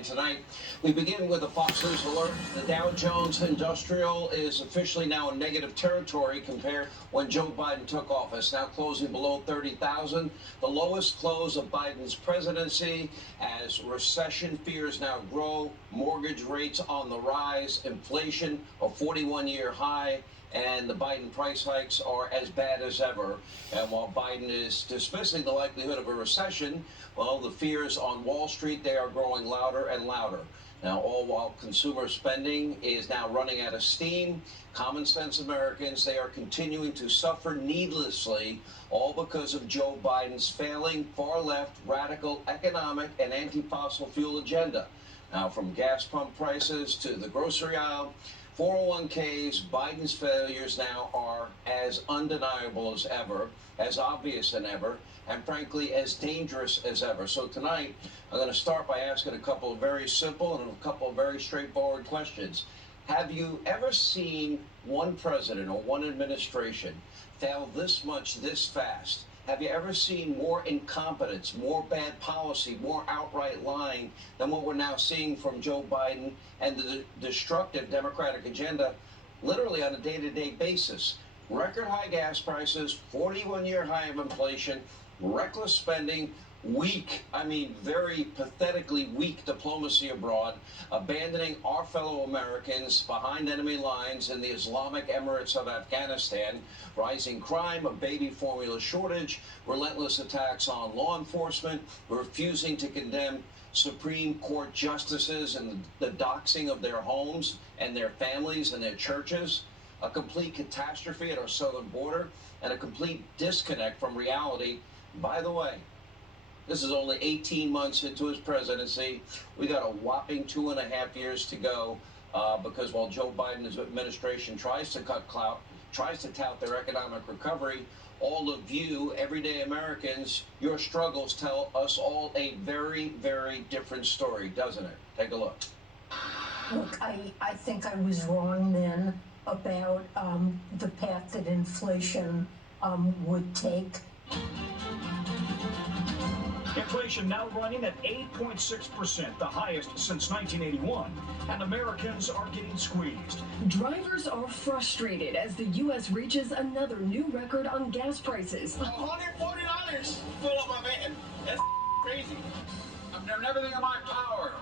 And tonight, we begin with a Fox News alert. The Dow Jones Industrial is officially now in negative territory compared when Joe Biden took office, now closing below 30,000, the lowest close of Biden's presidency as recession fears now grow, mortgage rates on the rise, inflation a 41-year high, and the Biden price hikes are as bad as ever. And while Biden is dismissing the likelihood of a recession, well, the fears on Wall Street, they are growing louder and louder. Now, all while consumer spending is now running out of steam, common sense Americans, they are continuing to suffer needlessly, all because of Joe Biden's failing far-left radical economic and anti-fossil fuel agenda. Now, from gas pump prices to the grocery aisle, 401ks, Biden's failures now are as undeniable as ever, as obvious as ever, and frankly, as dangerous as ever. So tonight, I'm going to start by asking a couple of very simple and a couple of very straightforward questions. Have you ever seen one president or one administration fail this much, this fast? Have you ever seen more incompetence, more bad policy, more outright lying than what we're now seeing from Joe Biden and the destructive Democratic agenda literally on a day-to-day basis? Record high gas prices, 41-year high of inflation, reckless spending, weak, very pathetically weak diplomacy abroad, abandoning our fellow Americans behind enemy lines in the Islamic Emirates of Afghanistan, rising crime, a baby formula shortage, relentless attacks on law enforcement, refusing to condemn Supreme Court justices and the doxing of their homes and their families and their churches, a complete catastrophe at our southern border, and a complete disconnect from reality. By the way, this is only 18 months into his presidency. We got a whopping 2.5 years to go because while Joe Biden's administration tries to cut clout, tries to tout their economic recovery, all of you, everyday Americans, your struggles tell us all a very, very different story, doesn't it? Take a look. Look, I think I was wrong then about the path that inflation would take. Inflation now running at 8.6%, the highest since 1981, and Americans are getting squeezed. Drivers are frustrated as the U.S. reaches another new record on gas prices. $140 fill up my van. That's crazy. I'm doing everything in my power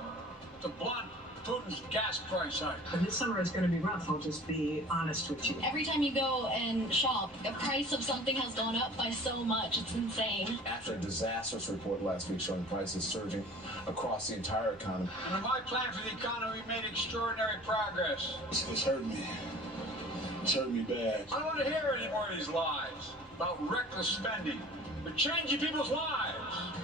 to blunt Putin's gas price hike. This summer is going to be rough, I'll just be honest with you. Every time you go and shop, the price of something has gone up by so much. It's insane. After a disastrous report last week showing prices surging across the entire economy. Under my plan for the economy, we made extraordinary progress. It's hurting me. It's hurting me bad. I don't want to hear any more of these lies about reckless spending. We're changing people's lives.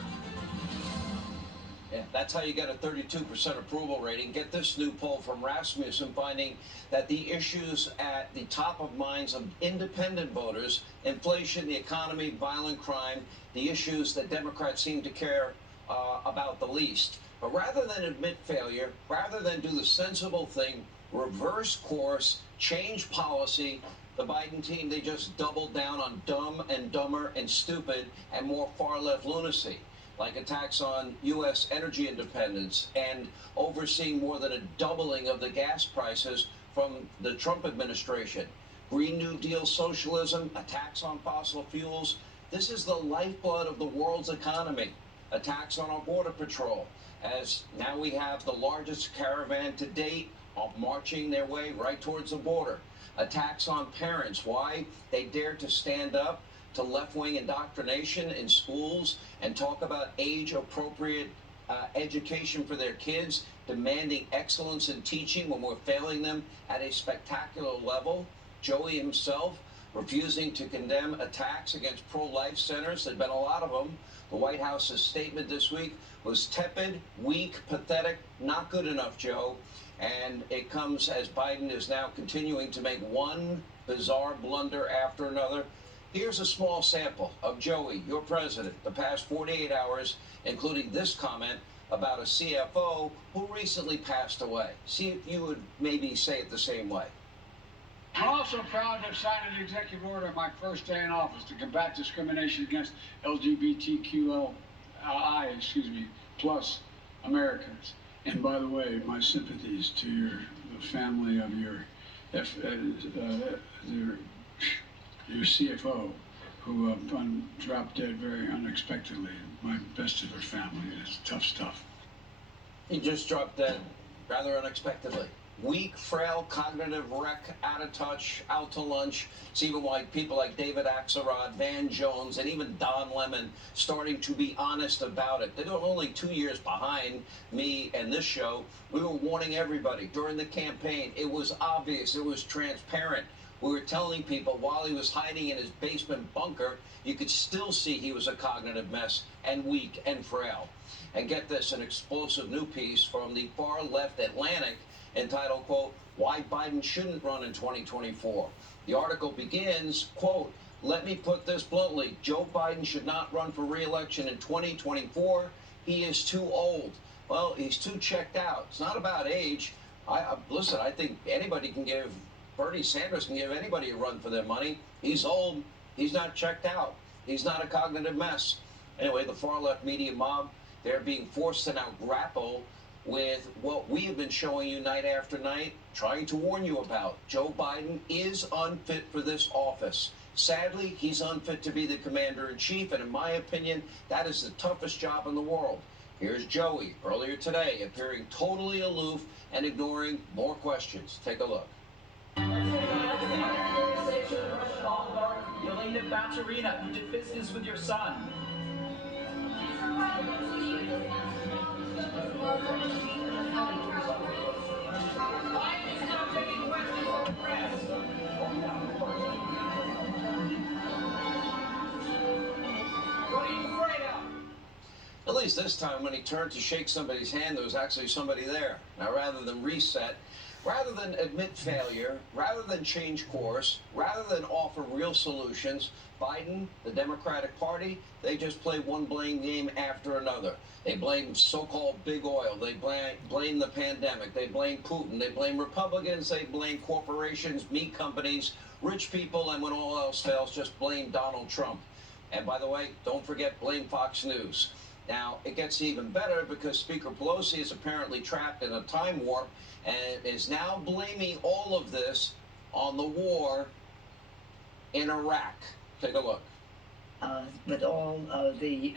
Yeah, that's how you get a 32% approval rating. Get this new poll from Rasmussen finding that the issues at the top of minds of independent voters, inflation, the economy, violent crime, the issues that Democrats seem to care about the least. But rather than admit failure, rather than do the sensible thing, reverse course, change policy, the Biden team, they just doubled down on dumb and dumber and stupid and more far-left lunacy, like attacks on U.S. energy independence and overseeing more than a doubling of the gas prices from the Trump administration. Green New Deal socialism, attacks on fossil fuels. This is the lifeblood of the world's economy. Attacks on our border patrol, as now we have the largest caravan to date marching their way right towards the border. Attacks on parents. Why? They dared to stand up to left-wing indoctrination in schools and talk about age-appropriate education for their kids, demanding excellence in teaching when we're failing them at a spectacular level. Joey himself refusing to condemn attacks against pro-life centers. There've been a lot of them. The White House's statement this week was tepid, weak, pathetic, not good enough, Joe. And it comes as Biden is now continuing to make one bizarre blunder after another. Here's a small sample of Joey, your president, the past 48 hours, including this comment about a CFO who recently passed away. See if you would maybe say it the same way. I'm also proud to have signed an executive order on my first day in office to combat discrimination against LGBTQI, plus Americans. And by the way, my sympathies to the family of your CFO, who dropped dead very unexpectedly. My best to their family. It's tough stuff. He just dropped dead rather unexpectedly. Weak, frail, cognitive wreck, out of touch, out to lunch. It's even why people like David Axelrod, Van Jones, and even Don Lemon starting to be honest about it. They're only 2 years behind me and this show. We were warning everybody during the campaign. It was obvious. It was transparent. We were telling people while he was hiding in his basement bunker, you could still see he was a cognitive mess and weak and frail. And get this, an explosive new piece from the far left Atlantic entitled, quote, Why Biden Shouldn't Run in 2024. The article begins, quote, let me put this bluntly, Joe Biden should not run for re-election in 2024. He is too old. Well, he's too checked out. It's not about age. Listen, I think anybody can give, Bernie Sanders can give anybody a run for their money. He's old. He's not checked out. He's not a cognitive mess. Anyway, the far left media mob, they're being forced to now grapple with what we have been showing you night after night, trying to warn you about. Joe Biden is unfit for this office. Sadly, he's unfit to be the commander-in-chief, and in my opinion, that is the toughest job in the world. Here's Joey, earlier today, appearing totally aloof and ignoring more questions. Take a look. Yelena Baturina, who did business with your son. At least this time, when he turned to shake somebody's hand, there was actually somebody there. Now, rather than reset, rather than admit failure, rather than change course, rather than offer real solutions, Biden, the Democratic Party, they just play one blame game after another. They blame so-called big oil. They blame the pandemic. They blame Putin. They blame Republicans. They blame corporations, meat companies, rich people, and when all else fails, just blame Donald Trump. And by the way, don't forget, blame Fox News. Now, it gets even better because Speaker Pelosi is apparently trapped in a time warp and is now blaming all of this on the war in Iraq. Take a look. With all of the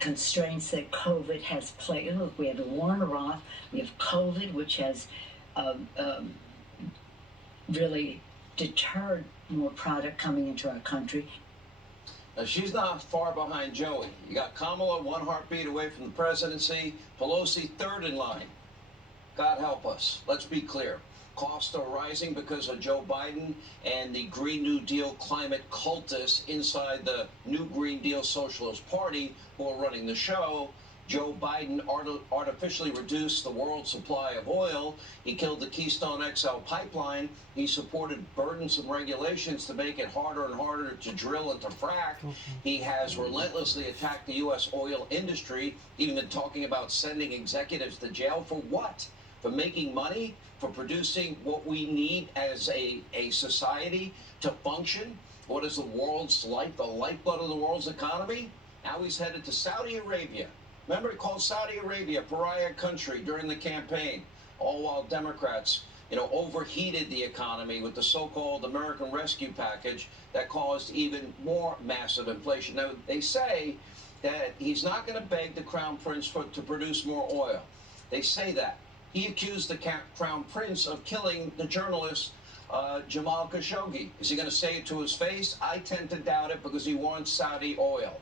constraints that COVID has placed, look, we have the war in Iraq, we have COVID, which has really deterred more product coming into our country. Now, she's not far behind Joey. You got Kamala one heartbeat away from the presidency, Pelosi third in line. God help us. Let's be clear. Costs are rising because of Joe Biden and the Green New Deal climate cultists inside the New Green Deal Socialist Party who are running the show. Joe Biden artificially reduced the world's supply of oil. He killed the Keystone XL pipeline. He supported burdensome regulations to make it harder and harder to drill and to frack. He has relentlessly attacked the U.S. oil industry, even been talking about sending executives to jail for what? For making money? For producing what we need as a society to function? What is the world's life, the lifeblood of the world's economy? Now he's headed to Saudi Arabia. Remember, he called Saudi Arabia pariah country during the campaign, all while Democrats, overheated the economy with the so-called American Rescue Package that caused even more massive inflation. Now, they say that he's not going to beg the Crown Prince to produce more oil. They say that. He accused the Crown Prince of killing the journalist Jamal Khashoggi. Is he going to say it to his face? I tend to doubt it because he wants Saudi oil.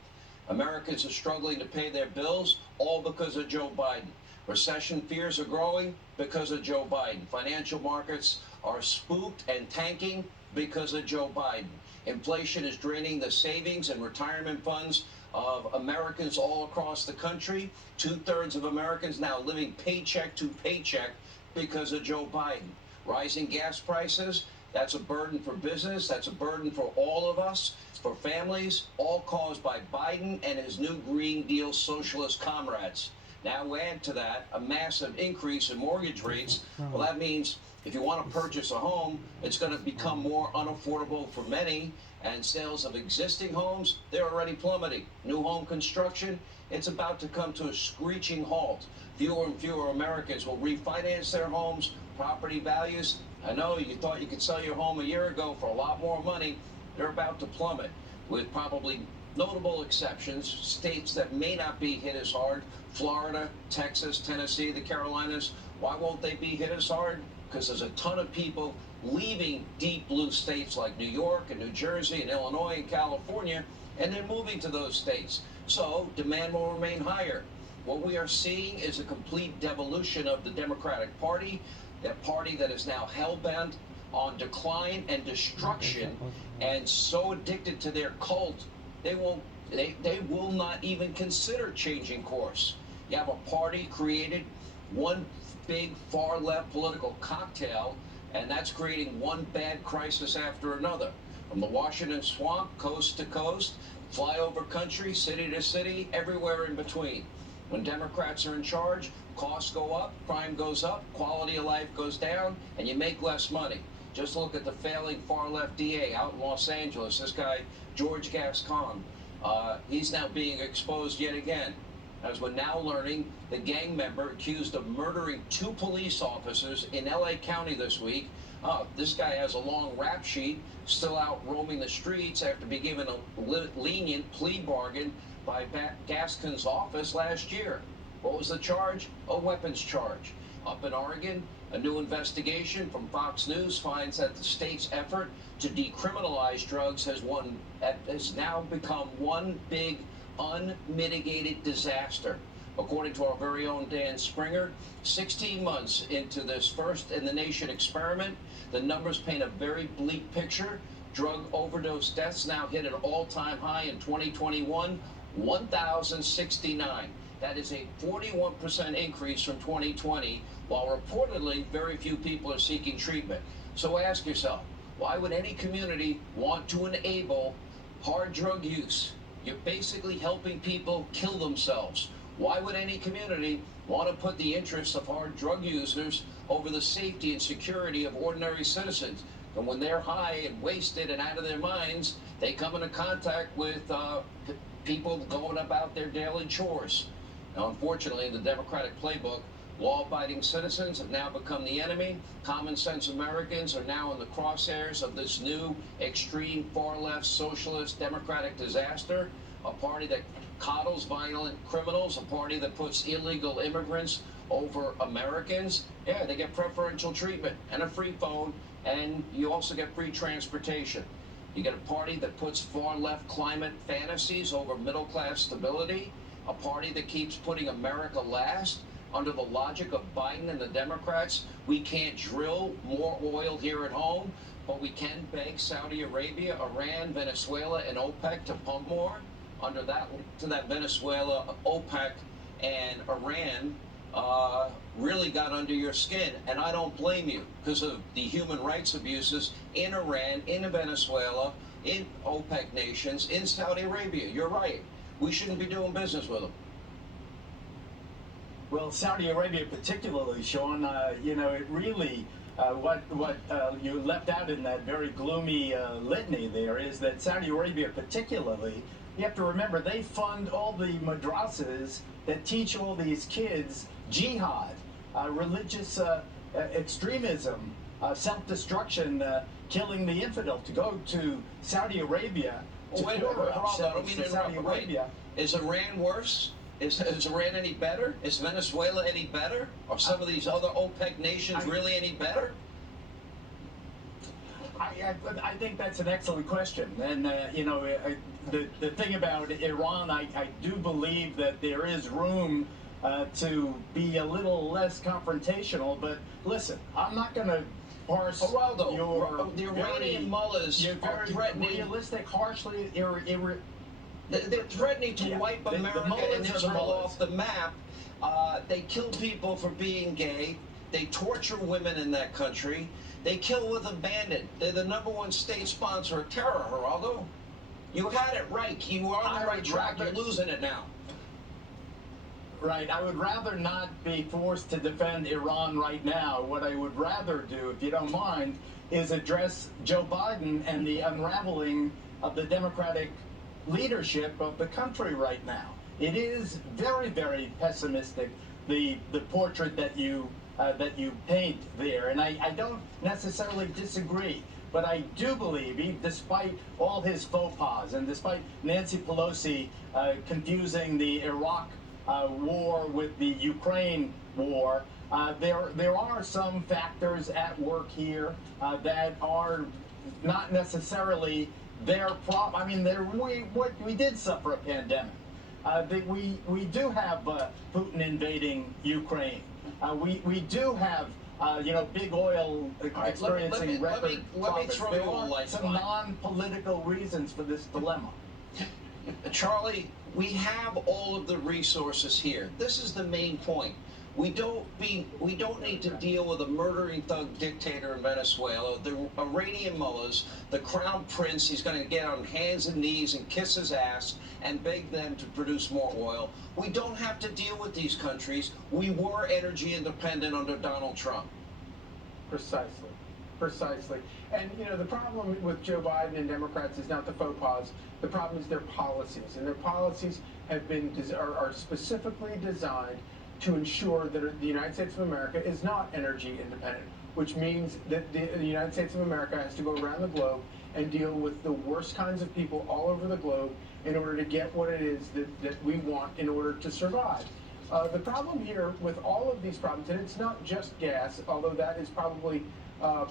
Americans are struggling to pay their bills, all because of Joe Biden. Recession fears are growing because of Joe Biden. Financial markets are spooked and tanking because of Joe Biden. Inflation is draining the savings and retirement funds of Americans all across the country. 2/3 of Americans now living paycheck to paycheck because of Joe Biden. Rising gas prices, that's a burden for business. That's a burden for all of us, for families, all caused by Biden and his new Green Deal socialist comrades. Now add to that a massive increase in mortgage rates. Well, that means if you want to purchase a home, it's going to become more unaffordable for many. And sales of existing homes, they're already plummeting. New home construction it's about to come to a screeching halt. Fewer and fewer Americans will refinance their homes, property values. I know you thought you could sell your home a year ago for a lot more money. They're about to plummet, with probably notable exceptions. States that may not be hit as hard: Florida, Texas, Tennessee, the Carolinas. Why won't they be hit as hard? Because there's a ton of people leaving deep blue states like New York and New Jersey and Illinois and California, and they're moving to those states. So demand will remain higher. What we are seeing is a complete devolution of the Democratic Party, that party that is now hell-bent on decline and destruction, and so addicted to their cult, they will not even consider changing course. You have a party created, one big far-left political cocktail, and that's creating one bad crisis after another. From the Washington swamp, coast to coast, flyover country, city to city, everywhere in between. When Democrats are in charge, costs go up, crime goes up, quality of life goes down, and you make less money. Just look at the failing far-left DA out in Los Angeles, this guy, George Gascon. He's now being exposed yet again, as we're now learning the gang member accused of murdering 2 police officers in LA County this week. This guy has a long rap sheet, still out roaming the streets after being given a lenient plea bargain by Gascon's office last year. What was the charge? A weapons charge. Up in Oregon, a new investigation from Fox News finds that the state's effort to decriminalize drugs has now become one big unmitigated disaster. According to our very own Dan Springer, 16 months into this first in the nation experiment, the numbers paint a very bleak picture. Drug overdose deaths now hit an all-time high in 2021, 1,069. That is a 41% increase from 2020, while reportedly very few people are seeking treatment. So ask yourself, why would any community want to enable hard drug use? You're basically helping people kill themselves. Why would any community want to put the interests of hard drug users over the safety and security of ordinary citizens? And when they're high and wasted and out of their minds, they come into contact with people going about their daily chores. Now, unfortunately, in the Democratic playbook, law-abiding citizens have now become the enemy. Common sense Americans are now in the crosshairs of this new extreme far-left socialist democratic disaster, a party that coddles violent criminals, a party that puts illegal immigrants over Americans. Yeah, they get preferential treatment and a free phone, and you also get free transportation. You get a party that puts far-left climate fantasies over middle-class stability, a party that keeps putting America last. Under the logic of Biden and the Democrats, we can't drill more oil here at home, but we can beg Saudi Arabia, Iran, Venezuela, and OPEC to pump more. Under that Venezuela, OPEC, and Iran really got under your skin, and I don't blame you because of the human rights abuses in Iran, in Venezuela, in OPEC nations, in Saudi Arabia. You're right. We shouldn't be doing business with them. Well, Saudi Arabia particularly, Sean, it really, what you left out in that very gloomy litany there is that Saudi Arabia particularly, you have to remember, they fund all the madrasas that teach all these kids jihad, religious extremism, self-destruction, killing the infidel. To go to Saudi Arabia, I don't mean to Saudi Arabia. Is Iran worse? Is Iran any better? Is Venezuela any better? Are some of these other OPEC nations really any better? I think that's an excellent question. And, the thing about Iran, I do believe that there is room to be a little less confrontational. But listen, I'm not going to parse the Iranian mullahs are threatening. Realistic, harshly, They're threatening to wipe America and Israel off the map. They kill people for being gay. They torture women in that country. They kill with abandon. They're the #1 state sponsor of terror, Geraldo. You had it right. You were on the right track. You're losing it now. Right. I would rather not be forced to defend Iran right now. What I would rather do, if you don't mind, is address Joe Biden and the unraveling of the Democratic leadership of the country right now. it is very, very pessimistic, the portrait that you paint there. And I don't necessarily disagree. But I do believe, despite all his faux pas and despite Nancy Pelosi confusing the Iraq war with the Ukraine war, there are some factors at work here that are not necessarily their problem. I mean, we did suffer a pandemic. We do have Putin invading Ukraine. We do have big oil experiencing record profits. There are some non-political reasons for this dilemma. Charlie, we have all of the resources here. This is the main point. We don't need to deal with a murdering thug dictator in Venezuela, the Iranian mullahs, the crown prince. He's going to get on hands and knees and kiss his ass and beg them to produce more oil. We don't have to deal with these countries. We were energy independent under Donald Trump. Precisely. And, the problem with Joe Biden and Democrats is not the faux pas. The problem is their policies. And their policies are specifically designed to ensure that the United States of America is not energy independent, which means that the United States of America has to go around the globe and deal with the worst kinds of people all over the globe in order to get what it is that we want in order to survive. The problem here with all of these problems, and it's not just gas, although that is probably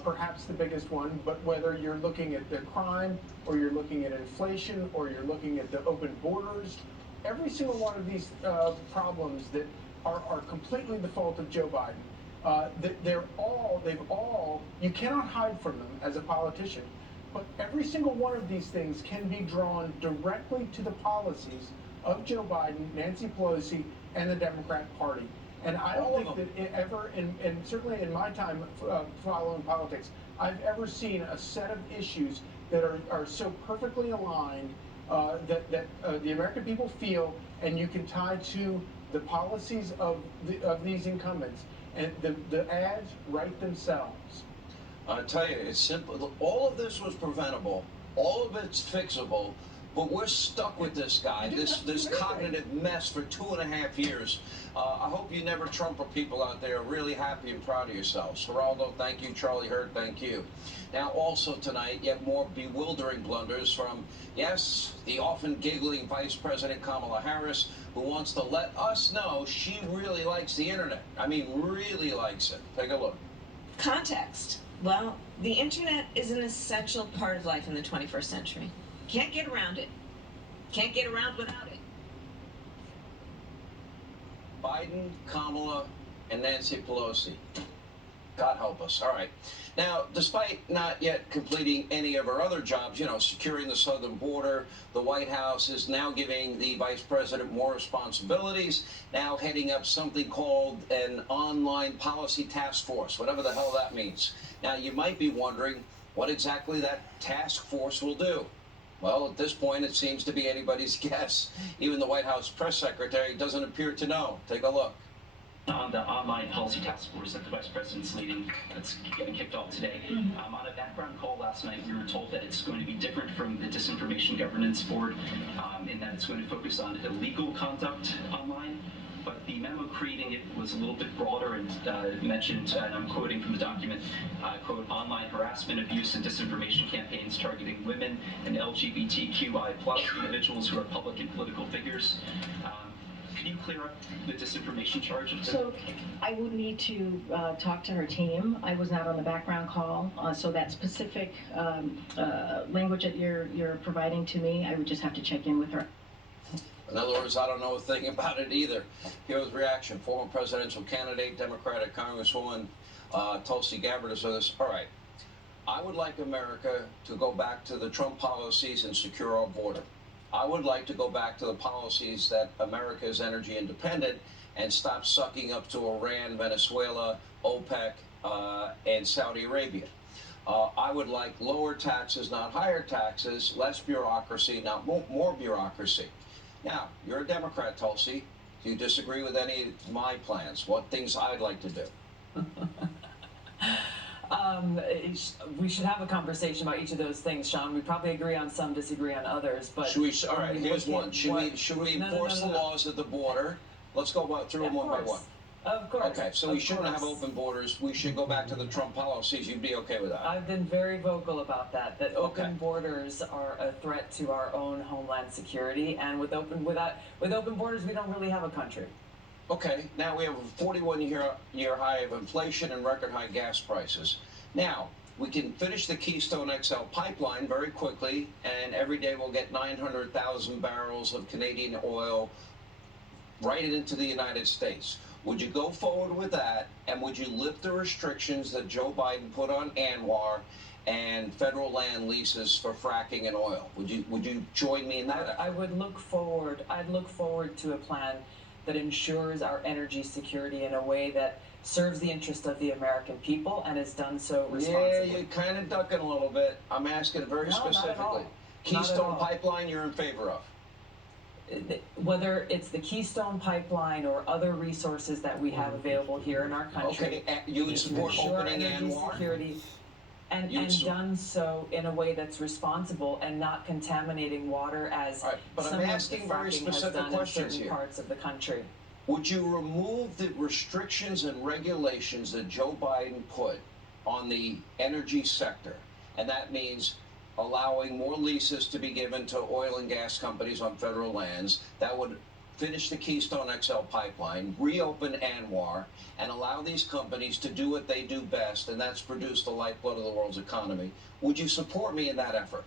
perhaps the biggest one, but whether you're looking at the crime or you're looking at inflation or you're looking at the open borders, every single one of these problems that are completely the fault of Joe Biden. You cannot hide from them as a politician, but every single one of these things can be drawn directly to the policies of Joe Biden, Nancy Pelosi, and the Democrat Party. And I don't think that it ever, and certainly in my time following politics, I've ever seen a set of issues that are so perfectly aligned that the American people feel, and you can tie to the policies of these incumbents, and the ads write themselves. I tell you, it's simple. All of this was preventable. All of it's fixable. But we're stuck with this guy, this cognitive mess for 2.5 years. I hope you never Trumper people out there are really happy and proud of yourselves. Geraldo, thank you. Charlie Hurd, thank you. Now, also tonight, yet more bewildering blunders from, yes, the often giggling Vice President Kamala Harris, who wants to let us know she really likes the internet. I mean, really likes it. Take a look. Context. Well, the internet is an essential part of life in the 21st century. Can't get around it. Can't get around without it. Biden, Kamala, and Nancy Pelosi. God help us. All right. Now, despite not yet completing any of her other jobs, securing the southern border, the White House is now giving the vice president more responsibilities, now heading up something called an online policy task force, whatever the hell that means. Now, you might be wondering what exactly that task force will do. Well, at this point, it seems to be anybody's guess. Even the White House press secretary doesn't appear to know. Take a look. On the online policy task force that the vice president's leading, that's getting kicked off today. On a background call last night, we were told that it's going to be different from the Disinformation Governance Board in that it's going to focus on illegal conduct online. But the memo creating it was a little bit broader and mentioned, and I'm quoting from the document, quote, online harassment, abuse, and disinformation campaigns targeting women and LGBTQI+ individuals who are public and political figures. Can you clear up the disinformation charge? So I would need to talk to her team. I was not on the background call, so that specific language that you're providing to me, I would just have to check in with her. In other words, I don't know a thing about it either. Here was reaction. Former presidential candidate, Democratic Congresswoman Tulsi Gabbard said this. All right, I would like America to go back to the Trump policies and secure our border. I would like to go back to the policies that America is energy independent and stop sucking up to Iran, Venezuela, OPEC, and Saudi Arabia. I would like lower taxes, not higher taxes, less bureaucracy, not more bureaucracy. Now, you're a Democrat, Tulsi. Do you disagree with any of my plans? What things I'd like to do? We should have a conversation about each of those things, Sean. We probably agree on some, disagree on others, but... Should we, all right, here's one. Should we enforce the laws at the border? Let's go through them one by one. Of course. Okay, so we shouldn't have open borders. We should go back to the Trump policies. You'd be okay with that? I've been very vocal about that open borders are a threat to our own homeland security, and with open borders, we don't really have a country. Okay, now we have a 41-year high of inflation and record high gas prices. Now, we can finish the Keystone XL pipeline very quickly, and every day we'll get 900,000 barrels of Canadian oil right into the United States. Would you go forward with that, and would you lift the restrictions that Joe Biden put on ANWR and federal land leases for fracking and oil? Would you join me in that effort? I'd look forward to a plan that ensures our energy security in a way that serves the interest of the American people and has done so responsibly. Yeah, you're kind of ducking a little bit. I'm asking very specifically. Not at all. Keystone Pipeline, you're in favor of? Whether it's the Keystone Pipeline or other resources that we have available here in our country. Okay, you would support opening ANWR? Security and done so in a way that's responsible and not contaminating water as some I'm asking very specific questions in certain parts of the country. Would you remove the restrictions and regulations that Joe Biden put on the energy sector? And that means allowing more leases to be given to oil and gas companies on federal lands. That would finish the Keystone XL pipeline, reopen ANWR, and allow these companies to do what they do best, and that's produce the lifeblood of the world's economy. Would you support me in that effort?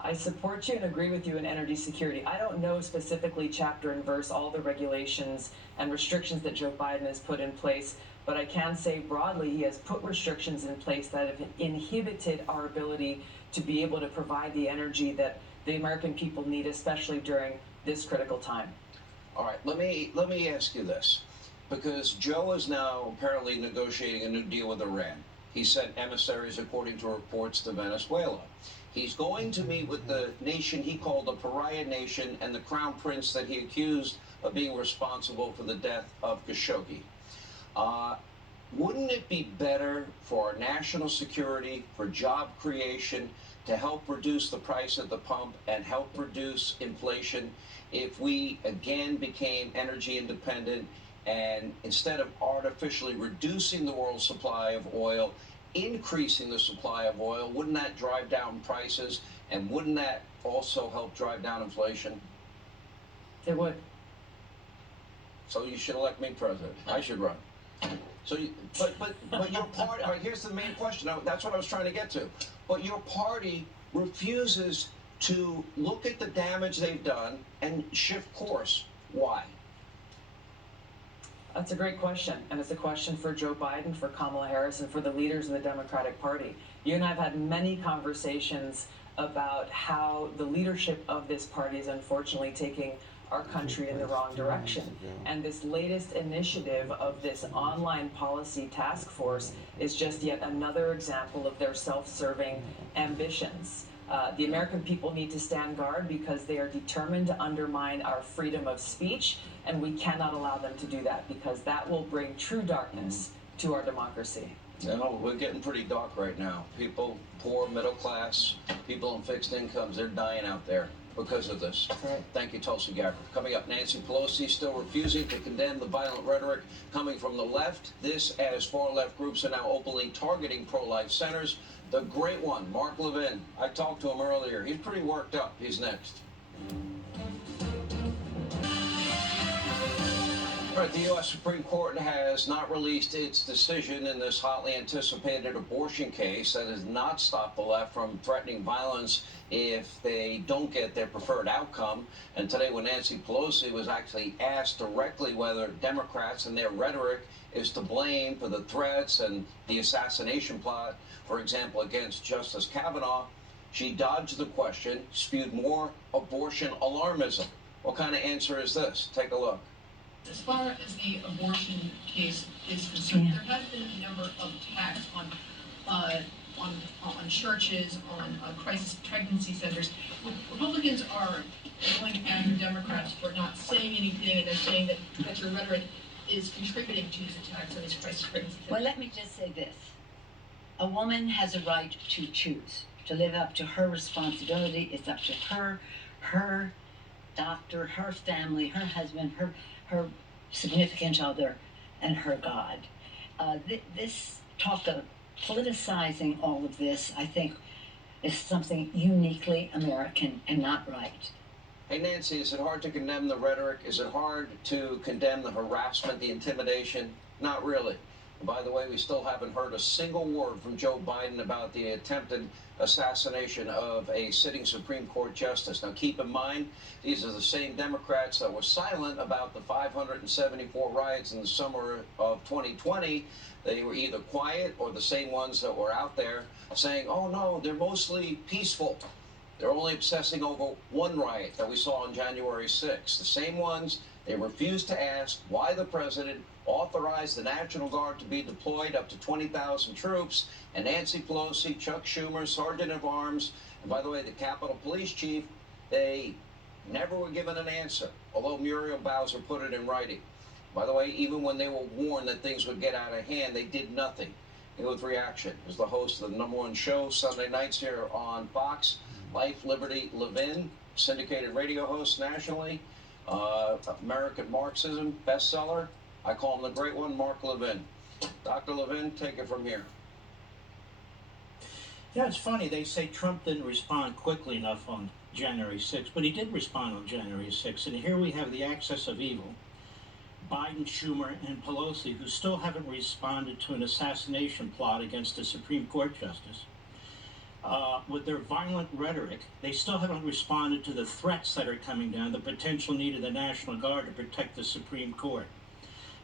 I support you and agree with you in energy security. I don't know specifically chapter and verse all the regulations and restrictions that Joe Biden has put in place, but I can say broadly he has put restrictions in place that have inhibited our ability to be able to provide the energy that the American people need, especially during this critical time. All right, let me ask you this, because Joe is now apparently negotiating a new deal with Iran. He sent emissaries, according to reports, to Venezuela. He's going to meet with the nation he called a pariah nation and the crown prince that he accused of being responsible for the death of Khashoggi. Wouldn't it be better for our national security, for job creation, to help reduce the price at the pump and help reduce inflation if we again became energy independent and instead of artificially reducing the world's supply of oil, increasing the supply of oil? Wouldn't that drive down prices, and wouldn't that also help drive down inflation? It would. So you should elect me president. I should run. So, but your party. All right, here's the main question. That's what I was trying to get to. But your party refuses to look at the damage they've done and shift course. Why? That's a great question, and it's a question for Joe Biden, for Kamala Harris, and for the leaders of the Democratic Party. You and I have had many conversations about how the leadership of this party is unfortunately taking our country in the wrong direction. And this latest initiative of this online policy task force is just yet another example of their self-serving ambitions. The American people need to stand guard because they are determined to undermine our freedom of speech, and we cannot allow them to do that because that will bring true darkness to our democracy. You know, we're getting pretty dark right now. People, poor, middle class, people on fixed incomes, they're dying out there because of this. Right. Thank you, Tulsi Gabbard. Coming up, Nancy Pelosi still refusing to condemn the violent rhetoric coming from the left. This as far-left groups are now openly targeting pro-life centers. The great one, Mark Levin. I talked to him earlier. He's pretty worked up. He's next. All right, the U.S. Supreme Court has not released its decision in this hotly anticipated abortion case that has not stopped the left from threatening violence if they don't get their preferred outcome. And today, when Nancy Pelosi was actually asked directly whether Democrats and their rhetoric is to blame for the threats and the assassination plot, for example, against Justice Kavanaugh, she dodged the question, spewed more abortion alarmism. What kind of answer is this? Take a look. As far as the abortion case is concerned, there have been a number of attacks on churches, on crisis pregnancy centers. Republicans are going after Democrats for not saying anything, and they're saying that your rhetoric is contributing to these attacks on these prices. Well, let me just say this. A woman has a right to choose, to live up to her responsibility. It's up to her doctor, her family, her husband, her significant other, and her God. This talk of politicizing all of this, I think, is something uniquely American and not right. Hey, Nancy, is it hard to condemn the rhetoric? Is it hard to condemn the harassment, the intimidation? Not really. And by the way, we still haven't heard a single word from Joe Biden about the attempted assassination of a sitting Supreme Court justice. Now, keep in mind, these are the same Democrats that were silent about the 574 riots in the summer of 2020. They were either quiet or the same ones that were out there saying, oh, no, they're mostly peaceful. They're only obsessing over one riot that we saw on January 6th. The same ones, they refused to ask why the president authorized the National Guard to be deployed up to 20,000 troops, and Nancy Pelosi, Chuck Schumer, Sergeant of Arms, and by the way, the Capitol Police Chief, they never were given an answer, although Muriel Bowser put it in writing. By the way, even when they were warned that things would get out of hand, they did nothing. With reaction, as the host of the #1 show Sunday nights here on Fox, Life, Liberty, Levin, syndicated radio host nationally, American Marxism bestseller. I call him the great one, Mark Levin. Dr. Levin, take it from here. Yeah, it's funny. They say Trump didn't respond quickly enough on January 6th, but he did respond on January 6th. And here we have the axis of evil, Biden, Schumer, and Pelosi, who still haven't responded to an assassination plot against a Supreme Court justice. With their violent rhetoric, they still haven't responded to the threats that are coming down, the potential need of the National Guard to protect the Supreme Court.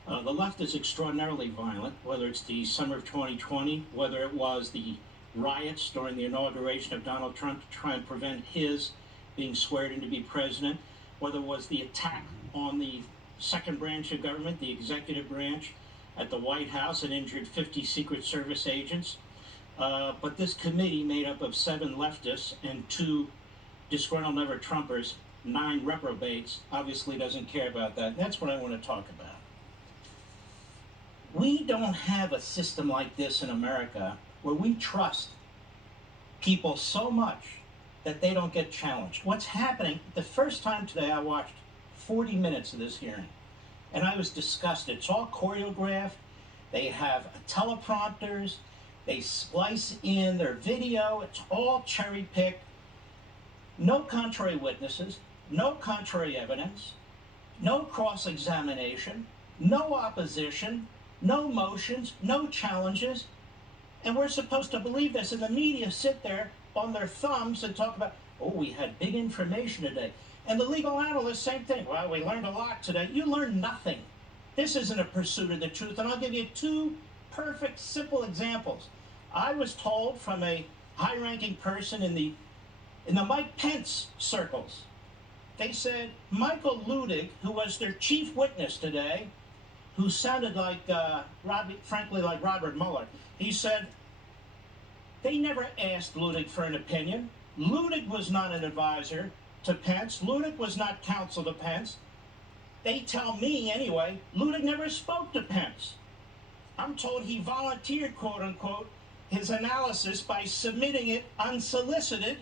The left is extraordinarily violent, whether it's the summer of 2020, whether it was the riots during the inauguration of Donald Trump to try and prevent his being sworn in to be president, whether it was the attack on the second branch of government, the executive branch, at the White House and injured 50 Secret Service agents. But this committee, made up of 7 leftists and 2 disgruntled never-Trumpers, 9 reprobates, obviously doesn't care about that. That's what I want to talk about. We don't have a system like this in America where we trust people so much that they don't get challenged. What's happening, the first time today I watched 40 minutes of this hearing, and I was disgusted. It's all choreographed. They have teleprompters. They splice in their video. It's all cherry-picked. No contrary witnesses, no contrary evidence, no cross-examination, no opposition, no motions, no challenges. And we're supposed to believe this, and the media sit there on their thumbs and talk about, oh, we had big information today. And the legal analysts, same thing. Well, we learned a lot today. You learned nothing. This isn't a pursuit of the truth, and I'll give you 2 perfect, simple examples. I was told from a high-ranking person in the Mike Pence circles. They said Michael Ludig, who was their chief witness today, who sounded like, frankly, like Robert Mueller, he said they never asked Ludig for an opinion. Ludig was not an advisor to Pence. Ludig was not counsel to Pence. They tell me, anyway, Ludig never spoke to Pence. I'm told he volunteered, quote-unquote, his analysis by submitting it unsolicited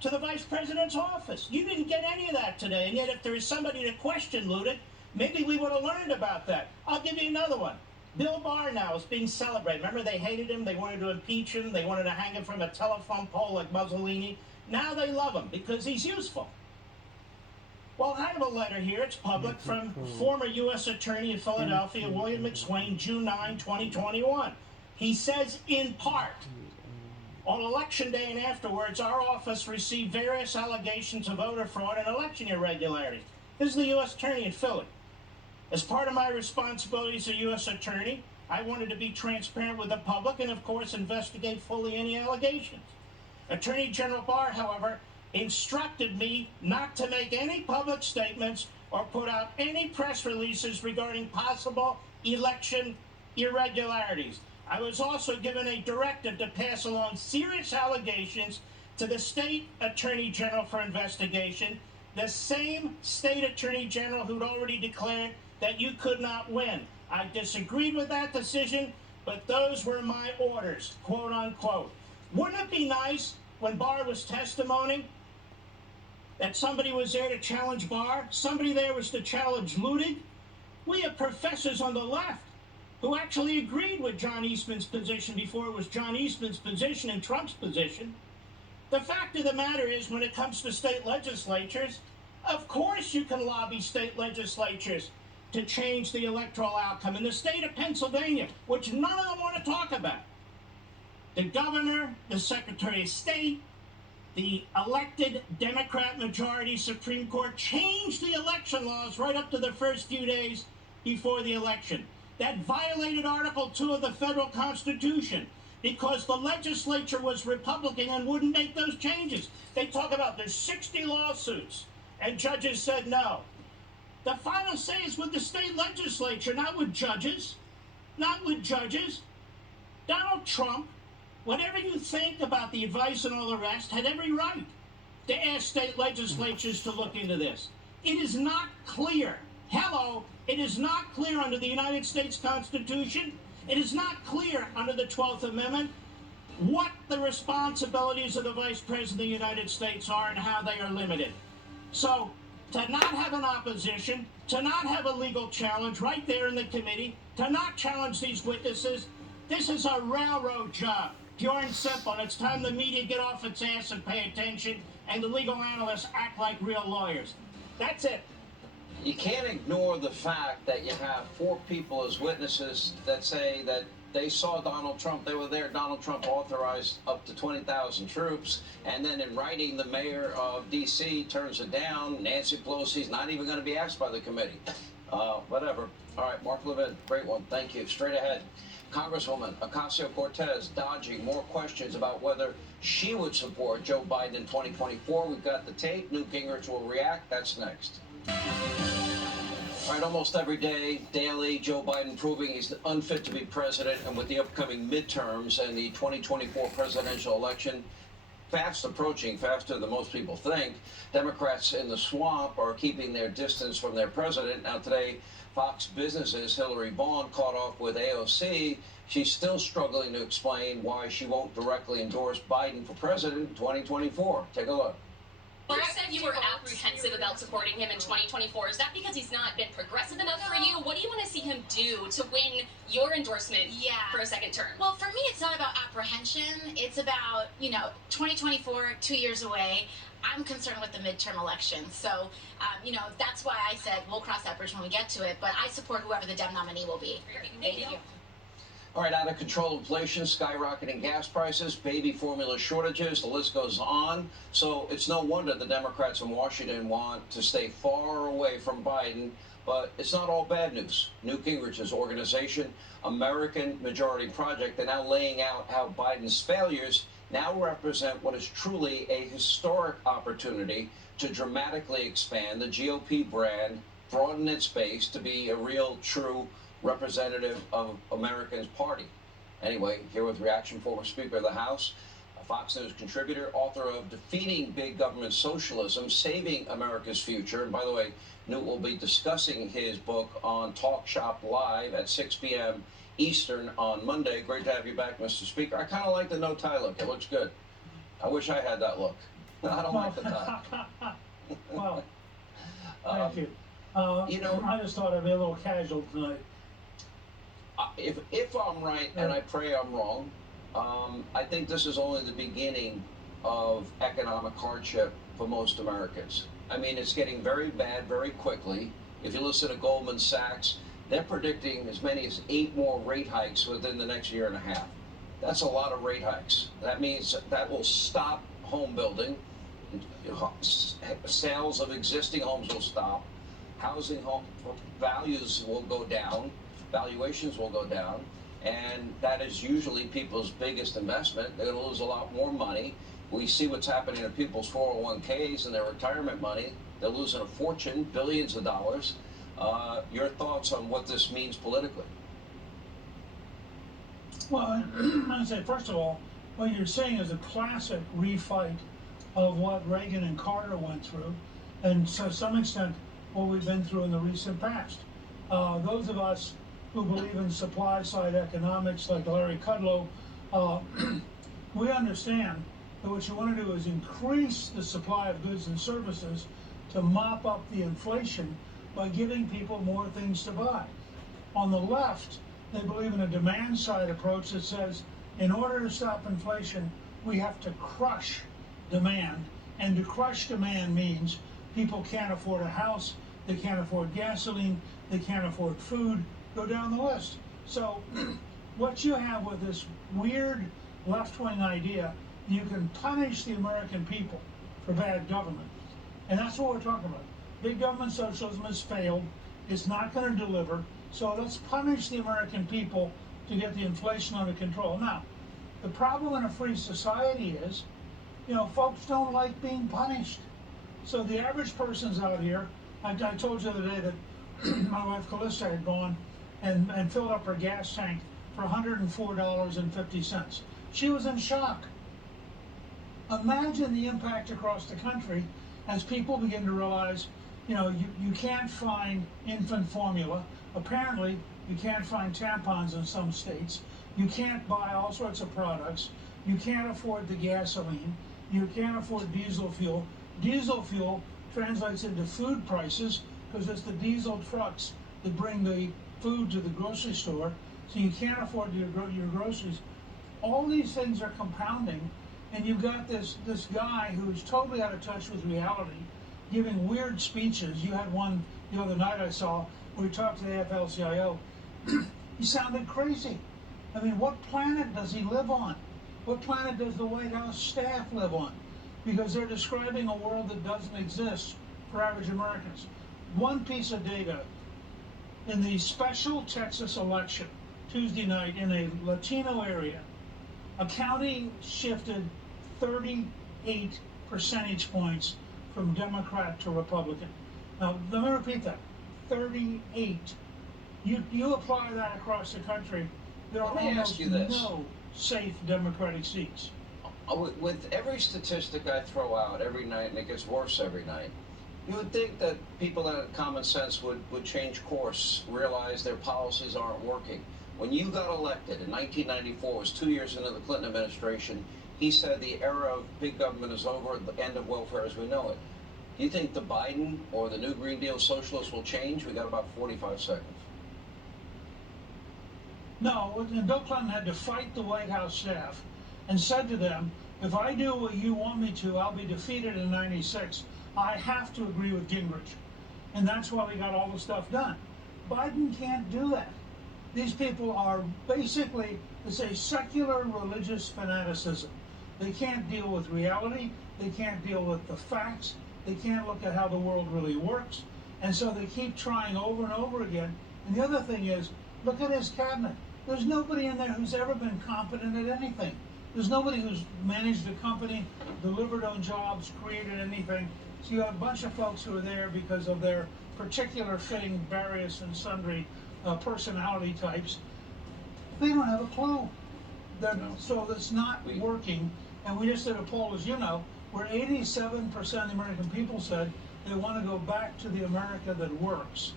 to the vice president's office. You didn't get any of that today, and yet if there is somebody to question Ludig, maybe we would have learned about that. I'll give you another one. Bill Barr now is being celebrated. Remember, they hated him, they wanted to impeach him, they wanted to hang him from a telephone pole like Mussolini. Now they love him because he's useful. Well, I have a letter here, it's public, from former U.S. Attorney in Philadelphia, William McSwain, June 9, 2021. He says, in part, on Election Day and afterwards, our office received various allegations of voter fraud and election irregularities. This is the U.S. Attorney in Philly. As part of my responsibilities as a U.S. Attorney, I wanted to be transparent with the public and, of course, investigate fully any allegations. Attorney General Barr, however, instructed me not to make any public statements or put out any press releases regarding possible election irregularities. I was also given a directive to pass along serious allegations to the state attorney general for investigation, the same state attorney general who'd already declared that you could not win. I disagreed with that decision, but those were my orders, quote unquote. Wouldn't it be nice when Barr was testimony that somebody was there to challenge Barr? Somebody there was to challenge Ludig? We have professors on the left who actually agreed with John Eastman's position before it was John Eastman's position and Trump's position. The fact of the matter is, when it comes to state legislatures, of course you can lobby state legislatures to change the electoral outcome. In the state of Pennsylvania, which none of them want to talk about, the governor, the Secretary of State, the elected Democrat majority Supreme Court changed the election laws right up to the first few days before the election. That violated Article 2 of the federal Constitution because the legislature was Republican and wouldn't make those changes. They talk about there's 60 lawsuits, and judges said no. The final say is with the state legislature, not with judges. Not with judges. Donald Trump, whatever you think about the advice and all the rest, had every right to ask state legislatures to look into this. It is not clear. Hello, it is not clear under the United States Constitution. It is not clear under the 12th Amendment what the responsibilities of the Vice President of the United States are and how they are limited. So, to not have an opposition, to not have a legal challenge right there in the committee, to not challenge these witnesses, this is a railroad job. Pure and simple. And it's time the media get off its ass and pay attention, and the legal analysts act like real lawyers. That's it. You can't ignore the fact that you have 4 people as witnesses that say that they saw Donald Trump. They were there. Donald Trump authorized up to 20,000 troops. And then in writing, the mayor of D.C. turns it down. Nancy Pelosi's not even going to be asked by the committee. Whatever. All right, Mark Levin, great one. Thank you. Straight ahead. Congresswoman Ocasio-Cortez dodging more questions about whether she would support Joe Biden in 2024. We've got the tape. Newt Gingrich will react. That's next. All right, almost every day, daily, Joe Biden proving he's unfit to be president, and with the upcoming midterms and the 2024 presidential election fast approaching, faster than most people think, Democrats in the swamp are keeping their distance from their president. Now today, Fox Business's Hillary Vaughn caught off with AOC. She's still struggling to explain why she won't directly endorse Biden for president in 2024. Take a look. You said you were apprehensive about supporting him in 2024. Is that because he's not been progressive enough for you? What do you want to see him do to win your endorsement for a second term? Well, for me, it's not about apprehension. It's about, 2024, 2 years away. I'm concerned with the midterm election. So, that's why I said we'll cross that bridge when we get to it. But I support whoever the Dem nominee will be. Thank you. All right, out of control inflation, skyrocketing gas prices, baby formula shortages, the list goes on. So it's no wonder the Democrats in Washington want to stay far away from Biden. But it's not all bad news. Newt Gingrich's organization, American Majority Project, they're now laying out how Biden's failures now represent what is truly a historic opportunity to dramatically expand the GOP brand, broaden its base to be a real, true representative of Americans' party. Anyway, here with reaction, former Speaker of the House, a Fox News contributor, author of Defeating Big Government Socialism, Saving America's Future. And by the way, Newt will be discussing his book on Talk Shop Live at 6 p.m. Eastern on Monday. Great to have you back, Mr. Speaker. I kind of like the no-tie look. It looks good. I wish I had that look. I don't like the tie. Well, thank you. I just thought I'd be a little casual tonight. If I'm right, and I pray I'm wrong, I think this is only the beginning of economic hardship for most Americans. I mean, it's getting very bad very quickly. If you listen to Goldman Sachs, they're predicting as many as 8 more rate hikes within the next year and a half. That's a lot of rate hikes. That means that will stop home building. Sales of existing homes will stop. Housing home values will go down. Valuations will go down, and that is usually people's biggest investment. They're going to lose a lot more money. We see what's happening to people's 401ks and their retirement money. They're losing a fortune, billions of dollars. Your thoughts on what this means politically? Well, I'd say, first of all, what you're saying is a classic refight of what Reagan and Carter went through, and to some extent, what we've been through in the recent past. Those of us who believe in supply side economics, like Larry Kudlow, we understand that what you want to do is increase the supply of goods and services to mop up the inflation by giving people more things to buy. On the left, they believe in a demand side approach that says, in order to stop inflation, we have to crush demand. And to crush demand means people can't afford a house, they can't afford gasoline, they can't afford food, go down the list. So what you have with this weird left-wing idea, you can punish the American people for bad government. And that's what we're talking about. Big government socialism has failed. It's not going to deliver. So let's punish the American people to get the inflation under control. Now, the problem in a free society is, folks don't like being punished. So the average person's out here. I told you the other day that my wife Calista had gone and filled up her gas tank for $104.50. She was in shock. Imagine the impact across the country as people begin to realize, you can't find infant formula. Apparently, you can't find tampons in some states. You can't buy all sorts of products. You can't afford the gasoline. You can't afford diesel fuel. Diesel fuel translates into food prices because it's the diesel trucks that bring the food to the grocery store, so you can't afford your groceries. All these things are compounding, and you've got this guy who's totally out of touch with reality, giving weird speeches. You had one the other night I saw where he talked to the AFL-CIO. He sounded crazy. I mean, what planet does he live on? What planet does the White House staff live on? Because they're describing a world that doesn't exist for average Americans. One piece of data, in the special Texas election, Tuesday night, in a Latino area, a county shifted 38 percentage points from Democrat to Republican. Now, let me repeat that, 38. You apply that across the country, there are almost no safe Democratic seats. With every statistic I throw out every night, and it gets worse every night, you would think that people that had common sense would change course, realize their policies aren't working. When you got elected in 1994, it was 2 years into the Clinton administration, he said the era of big government is over, the end of welfare as we know it. Do you think the Biden or the New Green Deal socialists will change? We got about 45 seconds. No, and Bill Clinton had to fight the White House staff and said to them, if I do what you want me to, I'll be defeated in '96. I have to agree with Gingrich. And that's why we got all the stuff done. Biden can't do that. These people are basically, it's a secular religious fanaticism. They can't deal with reality. They can't deal with the facts. They can't look at how the world really works. And so they keep trying over and over again. And the other thing is, look at his cabinet. There's nobody in there who's ever been competent at anything. There's nobody who's managed a company, delivered on jobs, created anything. So you have a bunch of folks who are there because of their particular fitting various and sundry personality types. They don't have a clue. So it's not working. And we just did a poll, as you know, where 87% of the American people said they want to go back to the America that works.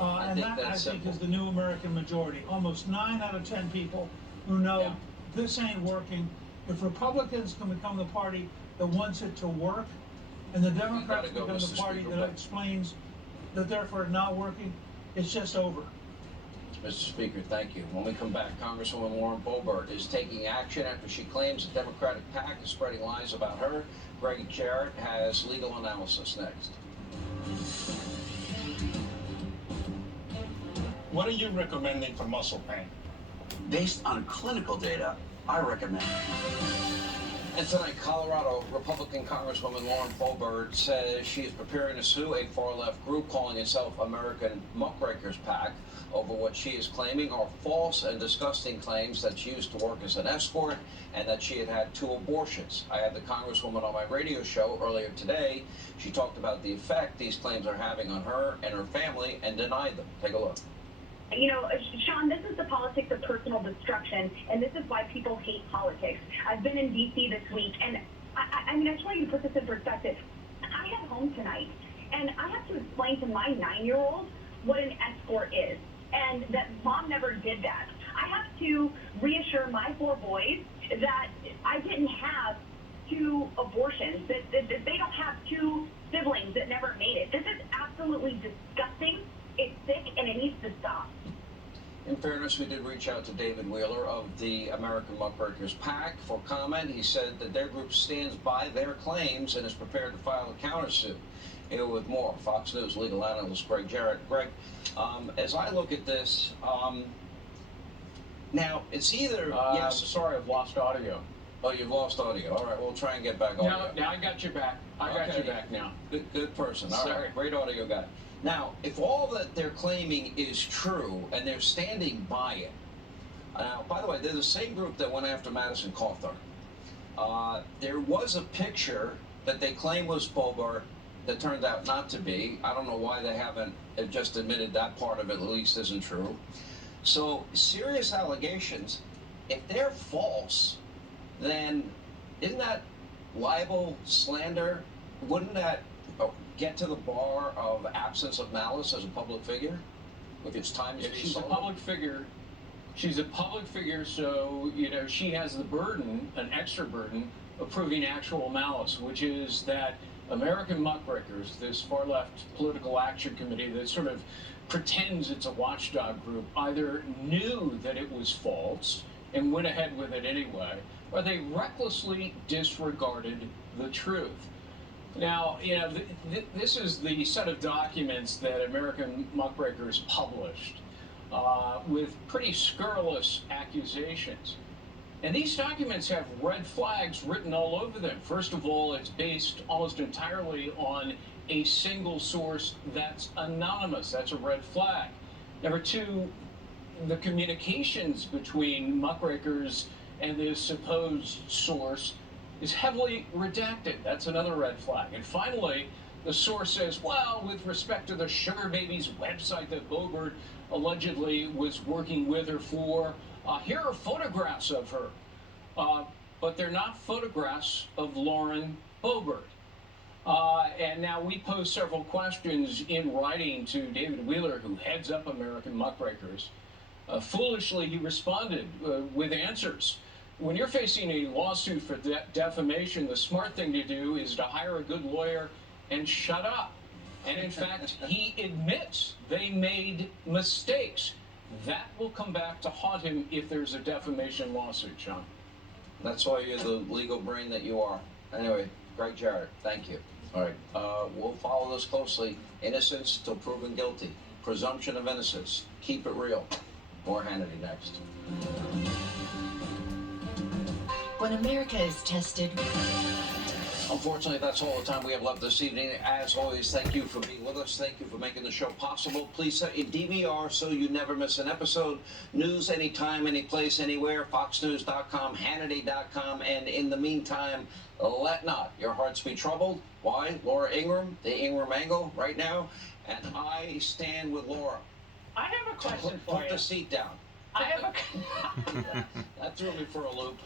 And that, I think, is the new American majority. Almost 9 out of 10 people who know this ain't working. If Republicans can become the party that wants it to work, and the Democrats become the party that explains that therefore it's not working, it's just over. Mr. Speaker, thank you. When we come back, Congresswoman Lauren Boebert is taking action after she claims the Democratic PAC is spreading lies about her. Greg Jarrett has legal analysis next. What are you recommending for muscle pain? Based on clinical data, I recommend. And tonight, Colorado Republican Congresswoman Lauren Boebert says she is preparing to sue a far-left group calling itself American Muckrakers PAC over what she is claiming are false and disgusting claims that she used to work as an escort and that she had had 2 abortions. I had the Congresswoman on my radio show earlier today. She talked about the effect these claims are having on her and her family and denied them. Take a look. You know, Sean, this is the politics of personal destruction, and this is why people hate politics. I've been in D.C. this week, and I mean, I just want you to put this in perspective. I got home tonight, and I have to explain to my 9-year-old what an escort is, and that mom never did that. I have to reassure my 4 boys that I didn't have 2 abortions, that they don't have 2 siblings that never made it. This is absolutely disgusting. It's sick, and it needs to stop. In fairness, we did reach out to David Wheeler of the American Muckrakers PAC for comment. He said that their group stands by their claims and is prepared to file a countersuit. Here with more, Fox News legal analyst Greg Jarrett. Greg, as I look at this, now it's either yes. Sorry, I've lost audio. Oh, you've lost audio. All right, we'll try and get back audio. Now I got you back. I got you back now. Good person. All Sorry. right, great audio guy. Now, if all that they're claiming is true and they're standing by it, now, by the way, they're the same group that went after Madison Cawthorn. There was a picture that they claim was Bobart that turned out not to be. I don't know why they haven't just admitted that part of it at least isn't true. So, serious allegations, if they're false, then isn't that libel, slander? Wouldn't that get to the bar of absence of malice as a public figure? If it's time to be She's sold? a public figure. She's a public figure, so, she has the burden, an extra burden, of proving actual malice, which is that American Muckrakers, this far-left political action committee that sort of pretends it's a watchdog group, either knew that it was false and went ahead with it anyway, or they recklessly disregarded the truth. Now, this is the set of documents that American Muckrakers published with pretty scurrilous accusations. And these documents have red flags written all over them. First of all, it's based almost entirely on a single source that's anonymous. That's a red flag. Number 2, the communications between Muckrakers and this supposed source is heavily redacted. That's another red flag. And finally, the source says, well, with respect to the Sugar Babies website that Bobert allegedly was working with her for, here are photographs of her. But they're not photographs of Lauren Bobert. And now we posed several questions in writing to David Wheeler, who heads up American Muckrakers. Foolishly, he responded with answers. When you're facing a lawsuit for defamation, the smart thing to do is to hire a good lawyer and shut up. And in fact, he admits they made mistakes. That will come back to haunt him if there's a defamation lawsuit, Sean. That's why you're the legal brain that you are. Anyway, Greg Jarrett, thank you. All right, we'll follow this closely. Innocence till proven guilty. Presumption of innocence. Keep it real. More Hannity next. When America is tested... Unfortunately, that's all the time we have left this evening. As always, thank you for being with us. Thank you for making the show possible. Please set your DVR so you never miss an episode. News anytime, any place, anywhere. FoxNews.com, Hannity.com. And in the meantime, let not your hearts be troubled. Why? Laura Ingraham, the Ingraham Angle, right now. And I stand with Laura. I have a question for you. Put the seat down. I have a... That threw me for a loop.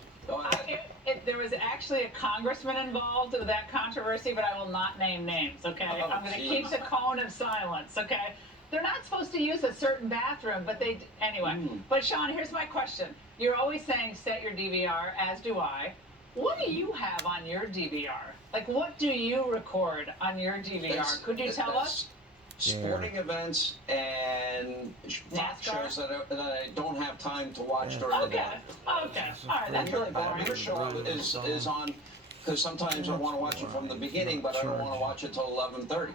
There was actually a congressman involved with that controversy, but I will not name names, okay? Oh, I'm going to keep the cone of silence, okay? They're not supposed to use a certain bathroom, but they... Anyway. But, Sean, here's my question. You're always saying set your DVR, as do I. What do you have on your DVR? Like, what do you record on your DVR? Could you tell us? Sporting events and talk shows that I don't have time to watch during the day. Okay. All right. That's really boring. Your show is on because sometimes I want to watch it from the beginning, but I don't want to watch it till 11:30.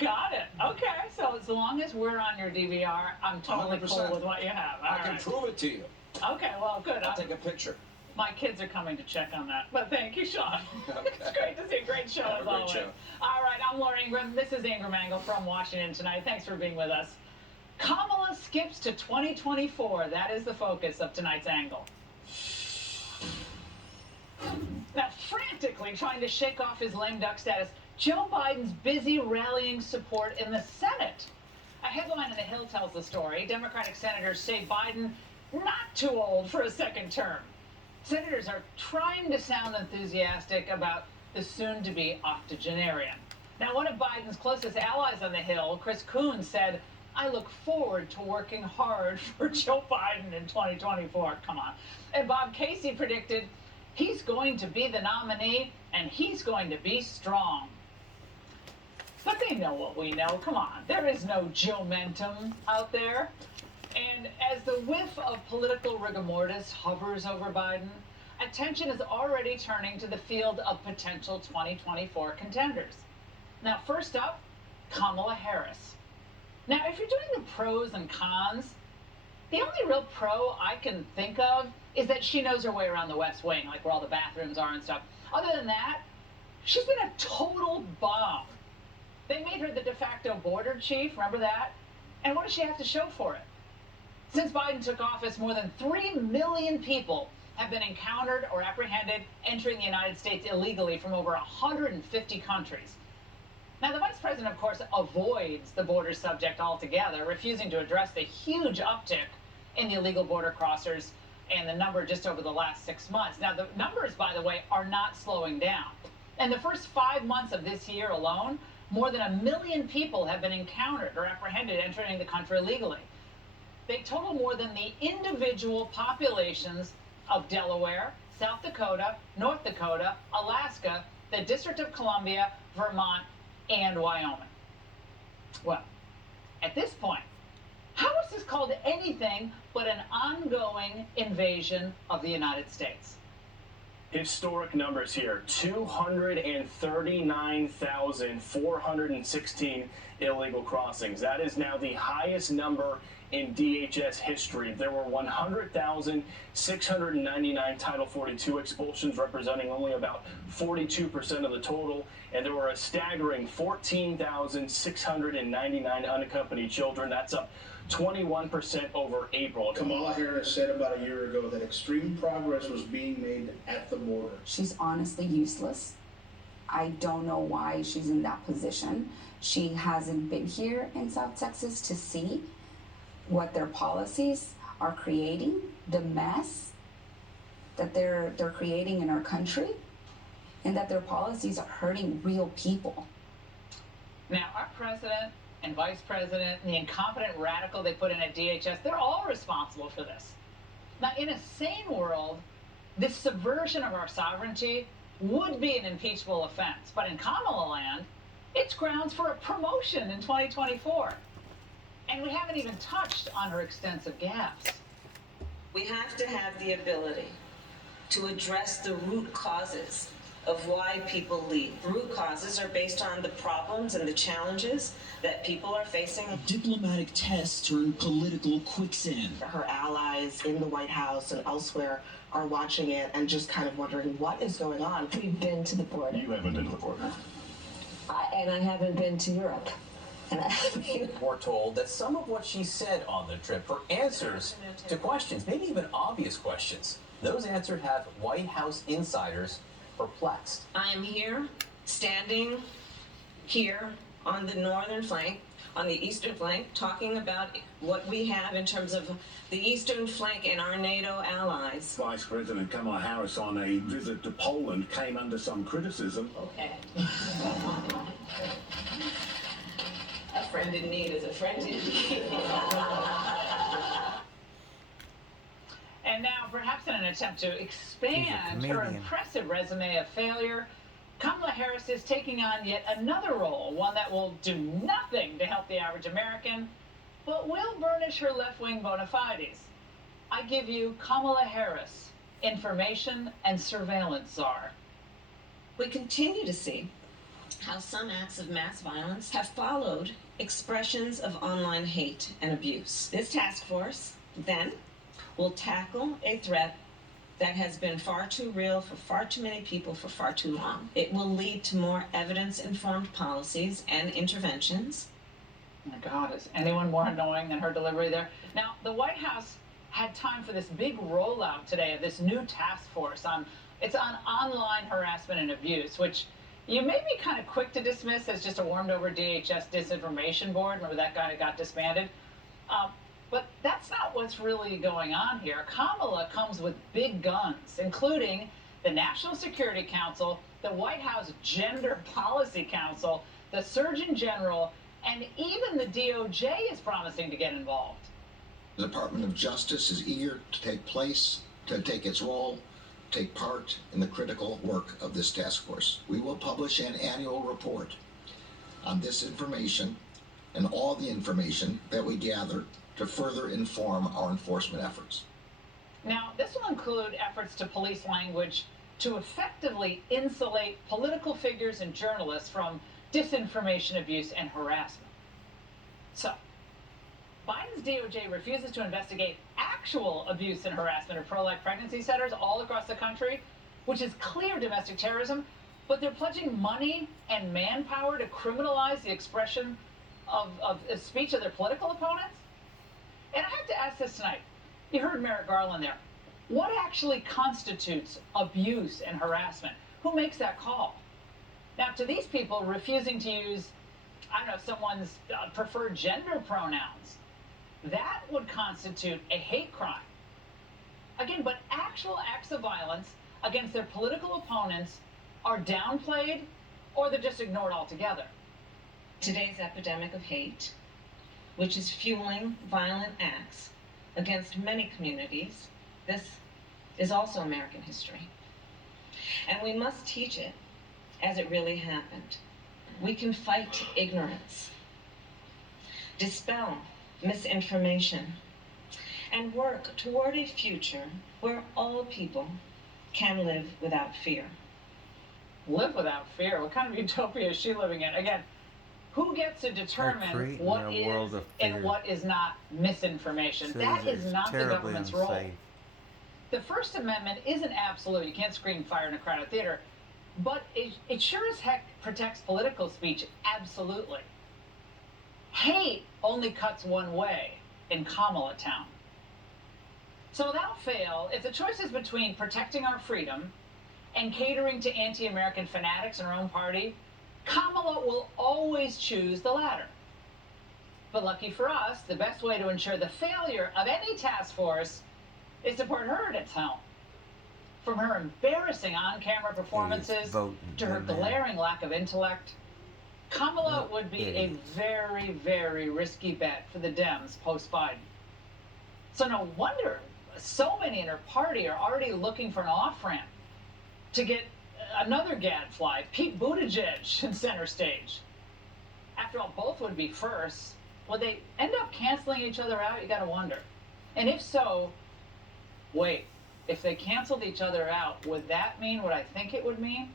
Got it. Okay. So as long as we're on your DVR, I'm totally 100%. cool with what you have. I can prove it to you. Okay. Well, good. I'll take a picture. My kids are coming to check on that. But thank you, Sean. Okay. It's great to see a great show as always. Show. All right, I'm Laura Ingraham. This is Ingraham Angle from Washington tonight. Thanks for being with us. Kamala skips to 2024. That is the focus of tonight's angle. Now, frantically trying to shake off his lame duck status, Joe Biden's busy rallying support in the Senate. A headline in The Hill tells the story. Democratic senators say Biden not too old for a second term. Senators are trying to sound enthusiastic about the soon-to-be octogenarian. Now, one of Biden's closest allies on the Hill, Chris Coons, said I look forward to working hard for Joe Biden in 2024. Come on. And Bob Casey predicted he's going to be the nominee and he's going to be strong. But they know what we know. Come on. There is no Joe-mentum out there. And as the whiff of political rigor mortis hovers over Biden, attention is already turning to the field of potential 2024 contenders. Now, first up, Kamala Harris. Now, if you're doing the pros and cons, the only real pro I can think of is that she knows her way around the West Wing, like where all the bathrooms are and stuff. Other than that, she's been a total bomb. They made her the de facto border chief, remember that? And what does she have to show for it? Since Biden took office, more than 3 million people have been encountered or apprehended entering the United States illegally from over 150 countries. Now, the vice president, of course, avoids the border subject altogether, refusing to address the huge uptick in the illegal border crossers and the number just over the last 6 months. Now, the numbers, by the way, are not slowing down. In the first 5 months of this year alone, more than 1 million people have been encountered or apprehended entering the country illegally. They total more than the individual populations of Delaware, South Dakota, North Dakota, Alaska, the District of Columbia, Vermont, and Wyoming. Well, at this point, how is this called anything but an ongoing invasion of the United States? Historic numbers here, 239,416 illegal crossings. That is now the highest number in DHS history. There were 100,699 Title 42 expulsions, representing only about 42% of the total, and there were a staggering 14,699 unaccompanied children. That's up 21% over April. Kamala Harris said about a year ago that extreme progress was being made at the border. She's honestly useless. I don't know why she's in that position. She hasn't been here in South Texas to see what their policies are creating, the mess that they're creating in our country, and that their policies are hurting real people. Now, our president and vice president and the incompetent radical they put in at DHS, they're all responsible for this. Now, in a sane world, this subversion of our sovereignty would be an impeachable offense. But in Kamala land, it's grounds for a promotion in 2024. And we haven't even touched on her extensive gaffes. We have to have the ability to address the root causes of why people leave. Root causes are based on the problems and the challenges that people are facing. A diplomatic test turned political quicksand. Her allies in the White House and elsewhere are watching it and just kind of wondering what is going on. We've been to the border. You haven't been to the border. And I haven't been to Europe. We're told that some of what she said on the trip were answers to questions, maybe even obvious questions. Those answers have White House insiders perplexed. I am here, standing here on the northern flank, on the eastern flank, talking about what we have in terms of the eastern flank and our NATO allies. Vice President Kamala Harris on a visit to Poland came under some criticism. Okay. A friend in need is a friend indeed. And now, perhaps in an attempt to expand her impressive resume of failure, Kamala Harris is taking on yet another role, one that will do nothing to help the average American, but will burnish her left-wing bona fides. I give you Kamala Harris, information and surveillance czar. We continue to see how some acts of mass violence have followed expressions of online hate and abuse. This task force, then, will tackle a threat that has been far too real for far too many people for far too long. It will lead to more evidence-informed policies and interventions. Oh my God, is anyone more annoying than her delivery there? Now, the White House had time for this big rollout today of this new task force on online harassment and abuse, which you may be kind of quick to dismiss as just a warmed-over DHS disinformation board. Remember that guy who got disbanded? But that's not what's really going on here. Kamala comes with big guns, including the National Security Council, the White House Gender Policy Council, the Surgeon General, And even the DOJ is promising to get involved. The Department of Justice is eager to take its role, take part in the critical work of this task force. We will publish an annual report on this information and all the information that we gather to further inform our enforcement efforts. Now, this will include efforts to police language to effectively insulate political figures and journalists from disinformation abuse and harassment. So, Biden's DOJ refuses to investigate actual abuse and harassment of pro-life pregnancy centers all across the country, which is clear domestic terrorism, but they're pledging money and manpower to criminalize the expression of speech of their political opponents? And I have to ask this tonight. You heard Merrick Garland there. What actually constitutes abuse and harassment? Who makes that call? Now, to these people refusing to use, I don't know, someone's preferred gender pronouns, that would constitute a hate crime. Again, but actual acts of violence against their political opponents are downplayed or they're just ignored altogether. Today's epidemic of hate, which is fueling violent acts against many communities, this is also American history. And we must teach it as it really happened. We can fight ignorance, dispel misinformation, and work toward a future where all people can live without fear. Live without fear? What kind of utopia is she living in? Again, who gets to determine what is and what is not misinformation? That is not the government's role. The First Amendment isn't absolute. You can't scream fire in a crowded theater. But it sure as heck protects political speech, absolutely. Hate only cuts one way in Kamala Town. So without fail, if the choice is between protecting our freedom and catering to anti-American fanatics in her own party, Kamala will always choose the latter. But lucky for us, the best way to ensure the failure of any task force is to put her at its helm. From her embarrassing on-camera performances to her glaring lack of intellect, Kamala would be a very, very risky bet for the Dems post-Biden. So no wonder so many in her party are already looking for an off-ramp to get another gadfly, Pete Buttigieg, in center stage. After all, both would be firsts. Would they end up canceling each other out? You gotta wonder. And if so, wait, if they canceled each other out, would that mean what I think it would mean?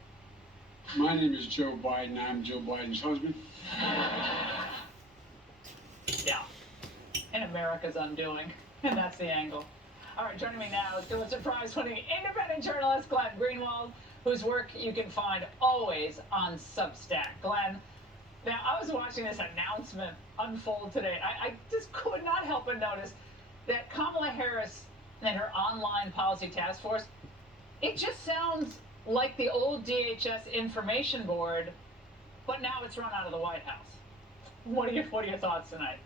My name is Joe Biden. I'm Joe Biden's husband. Yeah. And America's undoing. And that's the angle. All right, joining me now is Pulitzer Prize-winning independent journalist Glenn Greenwald, whose work you can find always on Substack. Glenn, now I was watching this announcement unfold today. I just could not help but notice that Kamala Harris and her online policy task force, it just sounds like the old DHS information board, but now it's run out of the White House. What are your thoughts tonight?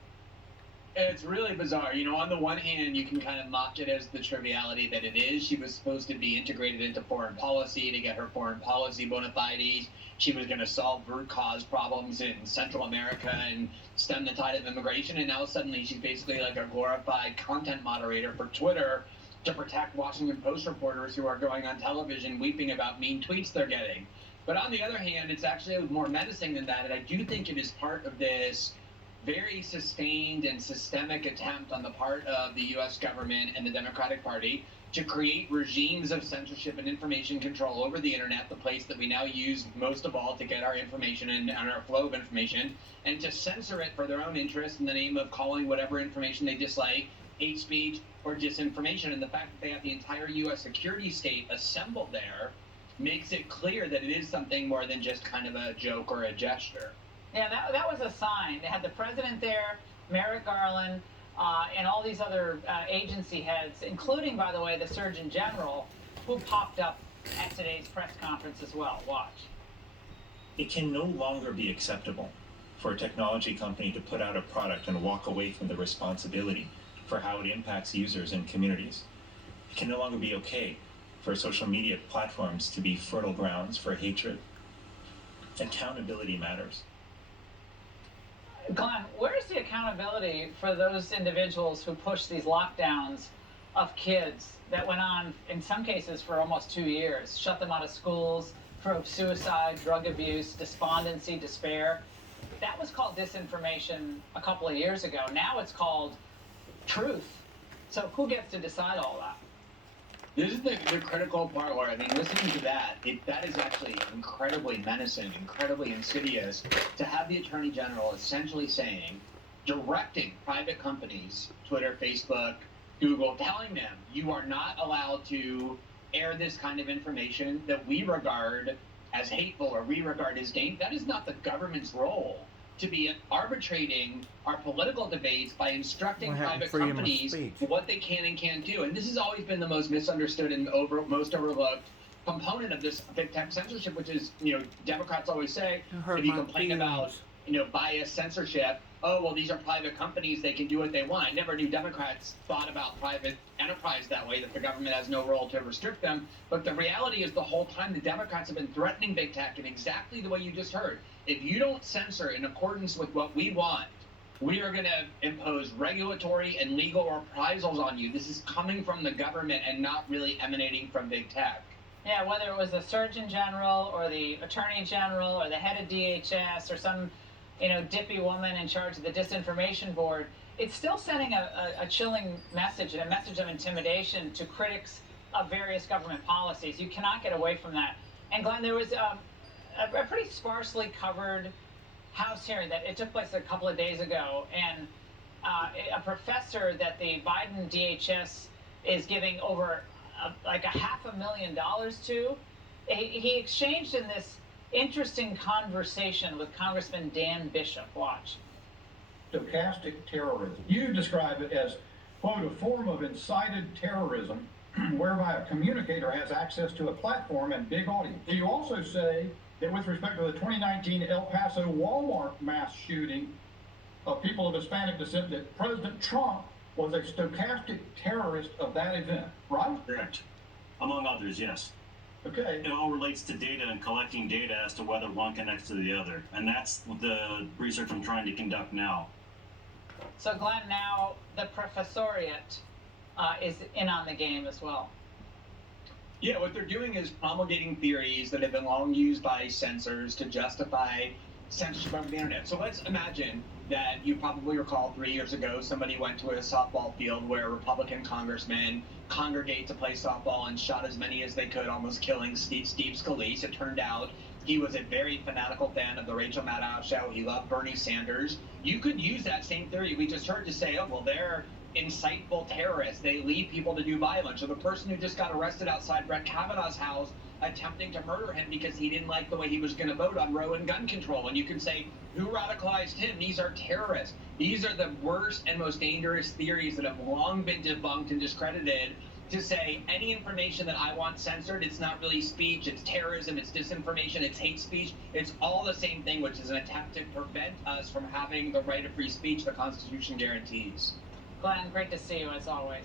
It's really bizarre. You know, on the one hand, you can kind of mock it as the triviality that it is. She was supposed to be integrated into foreign policy to get her foreign policy bona fides. She was going to solve root cause problems in Central America and stem the tide of immigration. And now suddenly she's basically like a glorified content moderator for Twitter to protect Washington Post reporters who are going on television weeping about mean tweets they're getting. But on the other hand, it's actually more menacing than that. And I do think it is part of this very sustained and systemic attempt on the part of the U.S. government and the Democratic Party to create regimes of censorship and information control over the internet, the place that we now use most of all to get our information and our flow of information, and to censor it for their own interest in the name of calling whatever information they dislike hate speech or disinformation. And the fact that they have the entire U.S. security state assembled there makes it clear that it is something more than just kind of a joke or a gesture. Yeah, that was a sign. They had the president there, Merrick Garland, and all these other agency heads, including, by the way, the Surgeon General, who popped up at today's press conference as well. Watch. It can no longer be acceptable for a technology company to put out a product and walk away from the responsibility for how it impacts users and communities. It can no longer be okay for social media platforms to be fertile grounds for hatred. Accountability matters. Glenn, where's the accountability for those individuals who pushed these lockdowns of kids that went on, in some cases, for almost 2 years, shut them out of schools, drove suicide, drug abuse, despondency, despair? That was called disinformation a couple of years ago. Now it's called truth. So who gets to decide all that? This is the critical part where, I mean, listening to that, that is actually incredibly menacing, incredibly insidious, to have the Attorney General essentially saying, directing private companies, Twitter, Facebook, Google, telling them, you are not allowed to air this kind of information that we regard as hateful or we regard as dangerous. That is not the government's role, to be arbitrating our political debates by instructing private companies what they can and can't do. And this has always been the most misunderstood and most overlooked component of this big tech censorship, which is, Democrats always say, if you complain about, bias censorship, oh, well, these are private companies, they can do what they want. I never knew Democrats thought about private enterprise that way, that the government has no role to restrict them. But the reality is the whole time the Democrats have been threatening big tech in exactly the way you just heard. If you don't censor in accordance with what we want, we are going to impose regulatory and legal reprisals on you. This is coming from the government and not really emanating from big tech. Yeah, whether it was the Surgeon General or the Attorney General or the head of DHS or some dippy woman in charge of the disinformation board, it's still sending a chilling message and a message of intimidation to critics of various government policies. You cannot get away from that. And Glenn, there was a pretty sparsely covered House hearing that it took place a couple of days ago, and a professor that the Biden DHS is giving over like $500,000 to, he exchanged in this interesting conversation with Congressman Dan Bishop. Watch. Stochastic terrorism. You describe it as, quote, a form of incited terrorism whereby a communicator has access to a platform and big audience. You also say that with respect to the 2019 El Paso Walmart mass shooting of people of Hispanic descent, that President Trump was a stochastic terrorist of that event, right? Correct. Among others, yes. Okay. It all relates to data and collecting data as to whether one connects to the other. And that's the research I'm trying to conduct now. So Glenn, now the professoriate is in on the game as well. Yeah, what they're doing is promulgating theories that have been long used by censors to justify censorship over the internet. So let's imagine that you probably recall 3 years ago, somebody went to a softball field where Republican congressmen congregate to play softball and shot as many as they could, almost killing Steve Scalise. It turned out he was a very fanatical fan of the Rachel Maddow show. He loved Bernie Sanders. You could use that same theory we just heard to say, oh, well, they're incitable terrorists. They lead people to do violence. Or the person who just got arrested outside Brett Kavanaugh's house attempting to murder him because he didn't like the way he was going to vote on Roe and gun control. And you can say, who radicalized him? These are terrorists. These are the worst and most dangerous theories that have long been debunked and discredited, to say any information that I want censored, it's not really speech, it's terrorism, it's disinformation, it's hate speech. It's all the same thing, which is an attempt to prevent us from having the right of free speech the Constitution guarantees. Glenn, great to see you as always.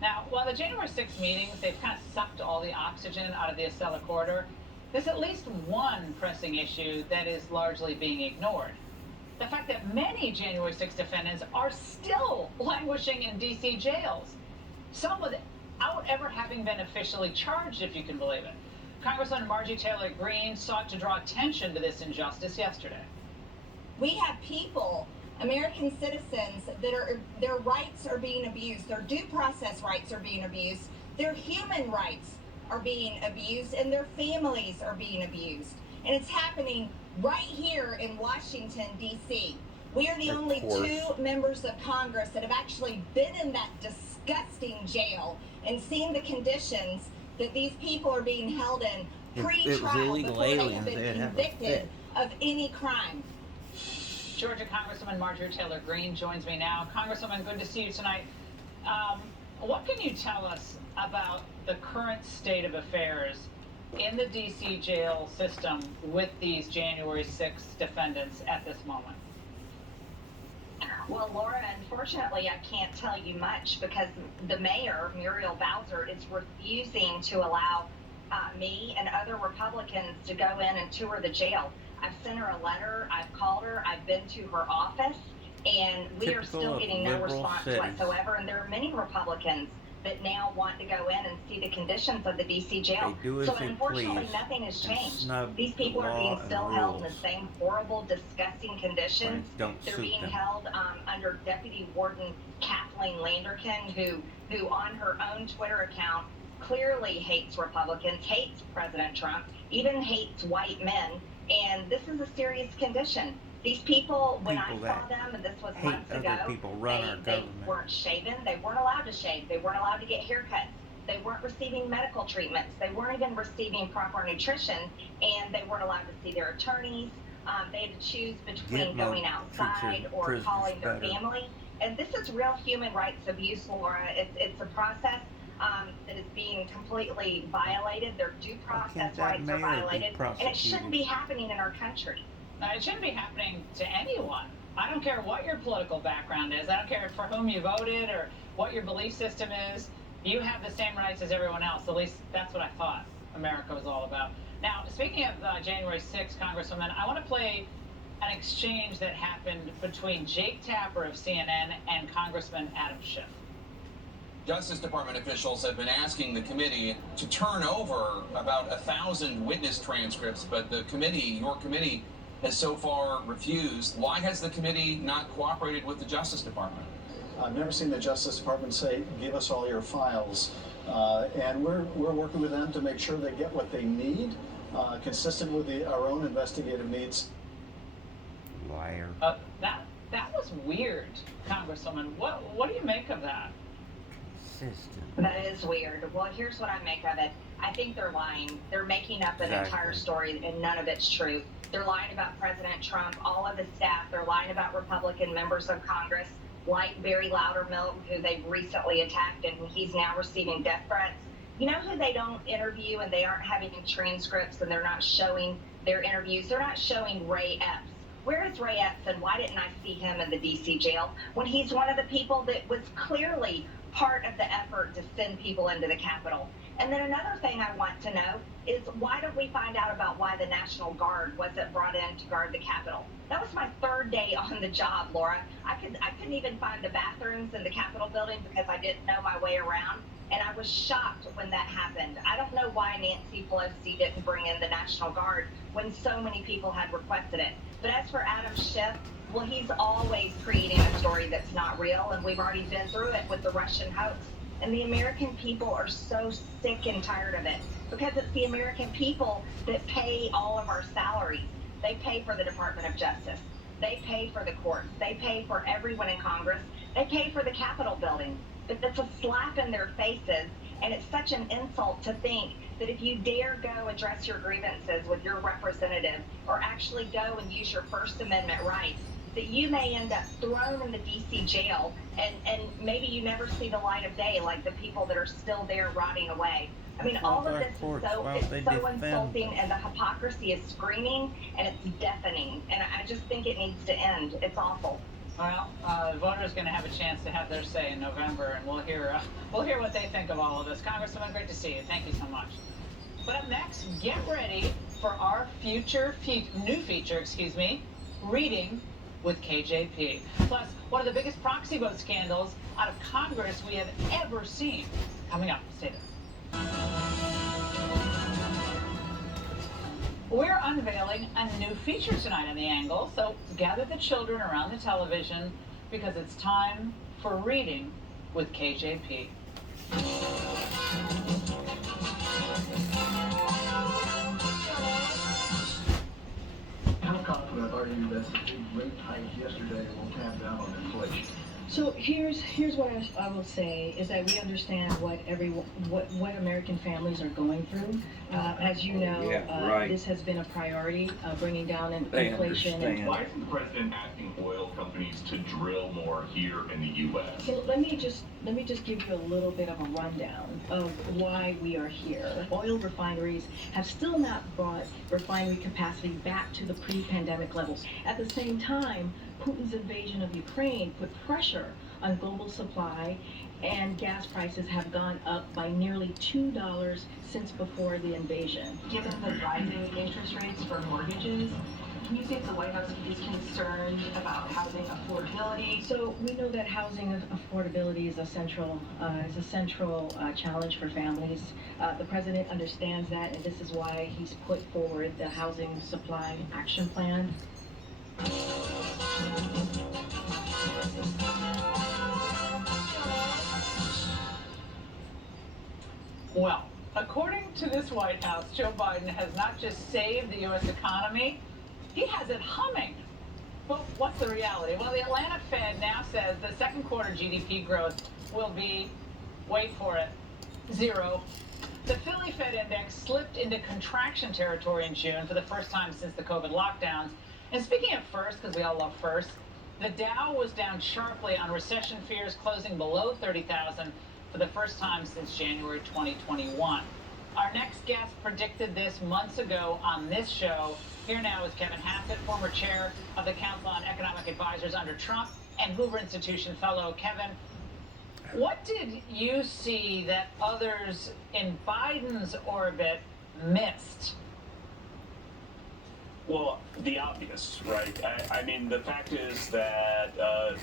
Now, while the January 6th meetings, they've kind of sucked all the oxygen out of the Acela corridor, there's at least one pressing issue that is largely being ignored. The fact that many January 6th defendants are still languishing in D.C. jails. Some without ever having been officially charged, if you can believe it. Congresswoman Marjorie Taylor Greene sought to draw attention to this injustice yesterday. We have people, American citizens, their rights are being abused, their due process rights are being abused, their human rights are being abused, and their families are being abused. And it's happening right here in Washington, D.C. We are the only two members of Congress that have actually been in that disgusting jail and seen the conditions that these people are being held in pre-trial before they have been convicted of any crime. Georgia Congresswoman Marjorie Taylor Greene joins me now. Congresswoman, good to see you tonight. What can you tell us about the current state of affairs in the D.C. jail system with these January 6th defendants at this moment? Well, Laura, unfortunately, I can't tell you much because the mayor, Muriel Bowser, is refusing to allow me and other Republicans to go in and tour the jail. I've sent her a letter, I've called her, I've been to her office, and we are still getting no response whatsoever. And there are many Republicans that now want to go in and see the conditions of the DC jail. So unfortunately, nothing has changed. These people are being still held in the same horrible, disgusting conditions. They're being held under Deputy Warden Kathleen Landerkin, who on her own Twitter account clearly hates Republicans, hates President Trump, even hates white men. And this is a serious condition. These people, when I saw them, and this was months ago, they weren't shaven. They weren't allowed to shave. They weren't allowed to get haircuts. They weren't receiving medical treatments. They weren't even receiving proper nutrition, and they weren't allowed to see their attorneys. They had to choose between going outside or calling their family. And this is real human rights abuse, Laura. It's a process that is being completely violated. Their due process rights are violated, and it shouldn't be happening in our country. It shouldn't be happening to anyone. I don't care what your political background is. I don't care for whom you voted or what your belief system is. You have the same rights as everyone else. At least that's what I thought America was all about. Now, speaking of January 6th, Congresswoman, I want to play an exchange that happened between Jake Tapper of CNN and Congressman Adam Schiff. Justice Department officials have been asking the committee to turn over about 1,000 witness transcripts, but the committee, your committee, has so far refused. Why has the committee not cooperated with the Justice Department? I've never seen the Justice Department say, give us all your files. And we're working with them to make sure they get what they need, consistent with our own investigative needs. Liar. That was weird, Congresswoman. What do you make of that? That is weird. Well, here's what I make of it. I think they're lying. They're making up an entire story, and none of it's true. They're lying about President Trump, all of his staff. They're lying about Republican members of Congress, like Barry Loudermilk, who they've recently attacked, and he's now receiving death threats. You know who they don't interview, and they aren't having transcripts, and they're not showing their interviews? They're not showing Ray Epps. Where is Ray Epps, and why didn't I see him in the D.C. jail when he's one of the people that was clearly part of the effort to send people into the Capitol? And then another thing I want to know is, why don't we find out about why the National Guard wasn't brought in to guard the Capitol? That was my third day on the job, Laura. I couldn't even find the bathrooms in the Capitol building because I didn't know my way around. And I was shocked when that happened. I don't know why Nancy Pelosi didn't bring in the National Guard when so many people had requested it. But as for Adam Schiff, well, he's always creating a story that's not real, and we've already been through it with the Russian hoax. And the American people are so sick and tired of it, because it's the American people that pay all of our salaries. They pay for the Department of Justice. They pay for the courts. They pay for everyone in Congress. They pay for the Capitol building. But that's a slap in their faces, and it's such an insult to think that if you dare go address your grievances with your representative, or actually go and use your First Amendment rights, that you may end up thrown in the D.C. jail, and maybe you never see the light of day like the people that are still there rotting away. I mean, all of this is so insulting, and the hypocrisy is screaming, and it's deafening, and I just think it needs to end. It's awful. Well, voters going to have a chance to have their say in November, and we'll hear what they think of all of this. Congresswoman, great to see you. Thank you so much. But up next, get ready for our new feature, Reading with KJP. Plus, one of the biggest proxy vote scandals out of Congress we have ever seen. Coming up, stay there. We're unveiling a new feature tonight on The Angle, so gather the children around the television because it's time for Reading with KJP. How confident are you that the big rate hike yesterday will tamp down on inflation? So here's what I will say is that we understand what American families are going through. As you know, this has been a priority, bringing down inflation. Why isn't the president asking oil companies to drill more here in the U.S.? So let me just give you a little bit of a rundown of why we are here. Oil refineries have still not brought refinery capacity back to the pre-pandemic levels. At the same time, Putin's invasion of Ukraine put pressure on global supply, and gas prices have gone up by nearly $2 since before the invasion. Given the rising interest rates for mortgages, Can you say if the White House is concerned about housing affordability? So we know that housing affordability is a central challenge for families. The president understands that, and this is why he's put forward the Housing Supply Action Plan. Well, according to this White House, Joe Biden has not just saved the U.S. economy, he has it humming. Well, what's the reality? Well, the Atlanta Fed now says the second quarter GDP growth will be, wait for it, 0. The Philly Fed index slipped into contraction territory in June for the first time since the COVID lockdowns. And speaking of first, because we all love first, the Dow was down sharply on recession fears, closing below 30,000 for the first time since January 2021. Our next guest predicted this months ago on this show. Here now is Kevin Hassett, former chair of the Council on Economic Advisors under Trump and Hoover Institution fellow. Kevin, what did you see that others in Biden's orbit missed? Well, the obvious, right? I mean, the fact is that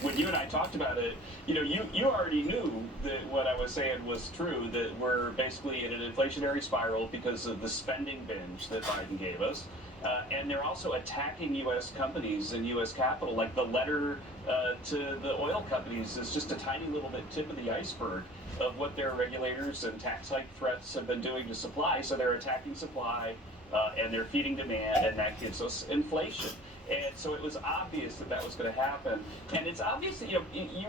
when you and I talked about it, you already knew that what I was saying was true, that we're basically in an inflationary spiral because of the spending binge that Biden gave us. And they're also attacking U.S. companies and U.S. capital. Like the letter to the oil companies is just a tiny little bit tip of the iceberg of what their regulators and tax hike threats have been doing to supply. So they're attacking supply. And they're feeding demand, and that gives us inflation. And so it was obvious that that was going to happen. And it's obvious that, you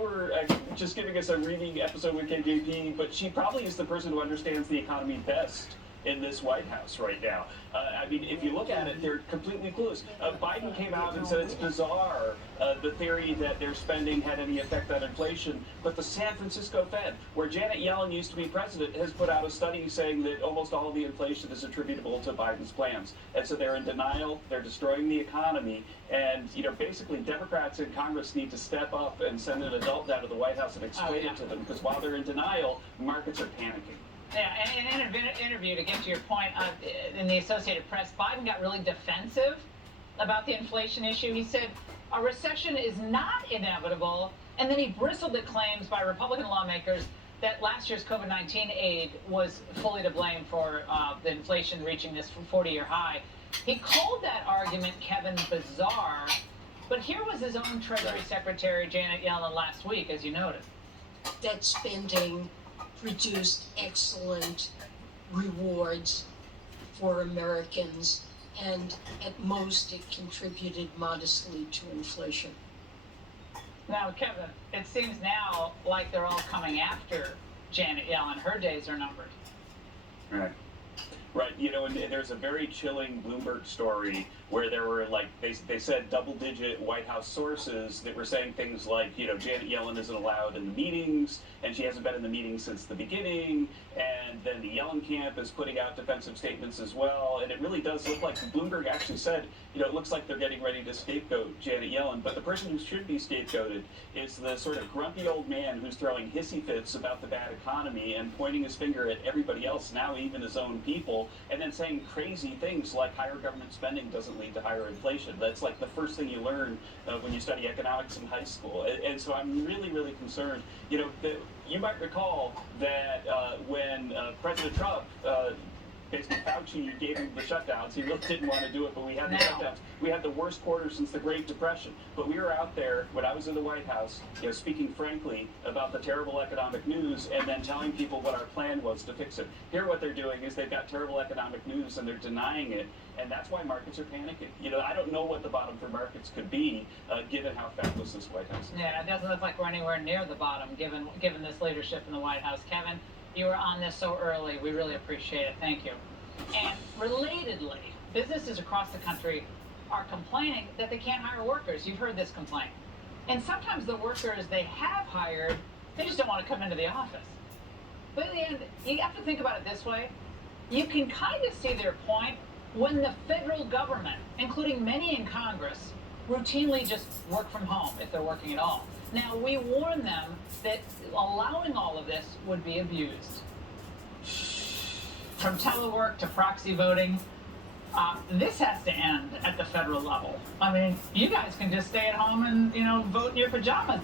were just giving us a reading episode with KJP, but she probably is the person who understands the economy best in this White House right now. I mean, if you look at it, they're completely clueless. Biden came out and said it's bizarre, the theory that their spending had any effect on inflation. But the San Francisco Fed, where Janet Yellen used to be president, has put out a study saying that almost all of the inflation is attributable to Biden's plans. And so they're in denial, they're destroying the economy, and basically Democrats in Congress need to step up and send an adult down to the White House and explain it to them, because while they're in denial, markets are panicking. Yeah, and in an interview, to get to your point, in the Associated Press, Biden got really defensive about the inflation issue. He said a recession is not inevitable, and then he bristled at claims by Republican lawmakers that last year's COVID-19 aid was fully to blame for the inflation reaching this 40-year high. He called that argument, Kevin, bizarre, but here was his own Treasury Secretary, Janet Yellen, last week, as you noted. That spending produced excellent rewards for Americans, and at most it contributed modestly to inflation. Now, Kevin, it seems now like they're all coming after Janet Yellen. Her days are numbered. Right. Right, and there's a very chilling Bloomberg story where there were, they said double-digit White House sources that were saying things like, Janet Yellen isn't allowed in the meetings, and she hasn't been in the meetings since the beginning, and then the Yellen camp is putting out defensive statements as well, and it really does look like, Bloomberg actually said, it looks like they're getting ready to scapegoat Janet Yellen, but the person who should be scapegoated is the sort of grumpy old man who's throwing hissy fits about the bad economy and pointing his finger at everybody else, now even his own people, and then saying crazy things like higher government spending doesn't lead to higher inflation. That's like the first thing you learn when you study economics in high school. And so I'm really, really concerned. You might recall that when President Trump basically Fauci gave him the shutdowns. He really didn't want to do it, but we had the shutdowns. We had the worst quarter since the Great Depression. But we were out there when I was in the White House, speaking frankly about the terrible economic news and then telling people what our plan was to fix it. Here what they're doing is they've got terrible economic news and they're denying it, and that's why markets are panicking. I don't know what the bottom for markets could be, given how fabulous this White House is. Yeah, it doesn't look like we're anywhere near the bottom, given this leadership in the White House. Kevin, you were on this so early. We really appreciate it. Thank you. And relatedly, businesses across the country are complaining that they can't hire workers. You've heard this complaint. And sometimes the workers they have hired, they just don't want to come into the office. But in the end, you have to think about it this way. You can kind of see their point when the federal government, including many in Congress, routinely just work from home if they're working at all. Now, we warn them that allowing all of this would be abused. From telework to proxy voting, This has to end at the federal level. I mean, you guys can just stay at home and, vote in your pajamas.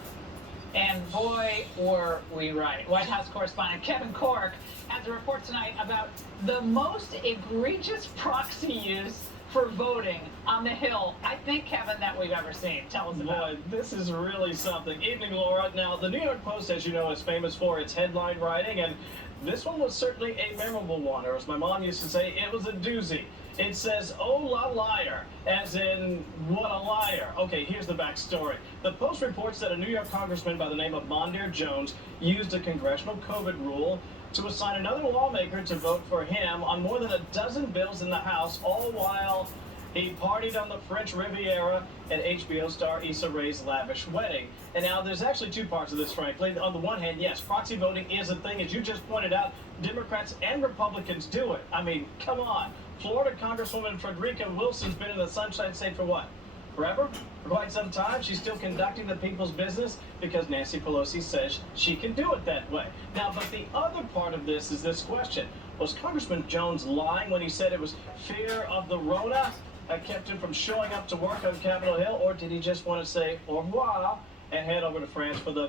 And boy, were we right. White House correspondent Kevin Corke has a report tonight about the most egregious proxy use for voting on the Hill, I think, Kevin, that we've ever seen. Tell us about it. Boy, this is really something. Evening, Laura. Now, the New York Post, as you know, is famous for its headline writing, and this one was certainly a memorable one, or as my mom used to say, it was a doozy. It says, "Oh la liar," as in, what a liar. Okay, here's the backstory. The Post reports that a New York congressman by the name of Mondaire Jones used a congressional COVID rule to assign another lawmaker to vote for him on more than a dozen bills in the House, all while he partied on the French Riviera at HBO star Issa Rae's lavish wedding. And now there's actually two parts of this, frankly. On the one hand, yes, proxy voting is a thing. As you just pointed out, Democrats and Republicans do it. I mean, come on. Florida Congresswoman Frederica Wilson's been in the Sunshine State for what? Forever? For quite some time. She's still conducting the people's business because Nancy Pelosi says she can do it that way. Now, but the other part of this is this question. Was Congressman Jones lying when he said it was fear of the Rona that kept him from showing up to work on Capitol Hill, or did he just want to say au revoir and head over to France for the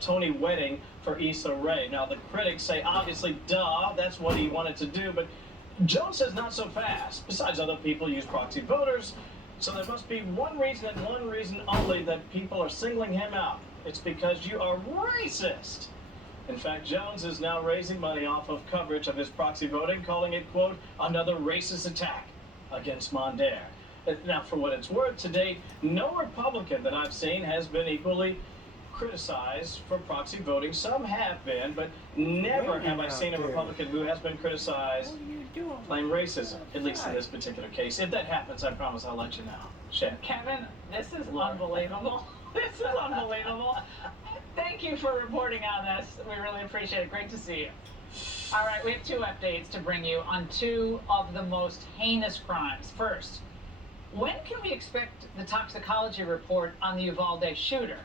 Tony wedding for Issa Rae? Now, the critics say, obviously, duh, that's what he wanted to do, but Jones says not so fast. Besides, other people use proxy voters, so there must be one reason and one reason only that people are singling him out. It's because you are racist. In fact, Jones is now raising money off of coverage of his proxy voting, calling it, quote, another racist attack against Mondaire. Now, for what it's worth, to date, no Republican that I've seen has been equally criticized for proxy voting. Some have been, but never have I seen a Republican who has been criticized claim racism, at least in this particular case. If that happens, I promise I'll let you know. Shan. Kevin, this is unbelievable. This is unbelievable. Thank you for reporting on this. We really appreciate it. Great to see you. All right, we have two updates to bring you on two of the most heinous crimes. First, when can we expect the toxicology report on the Uvalde shooter?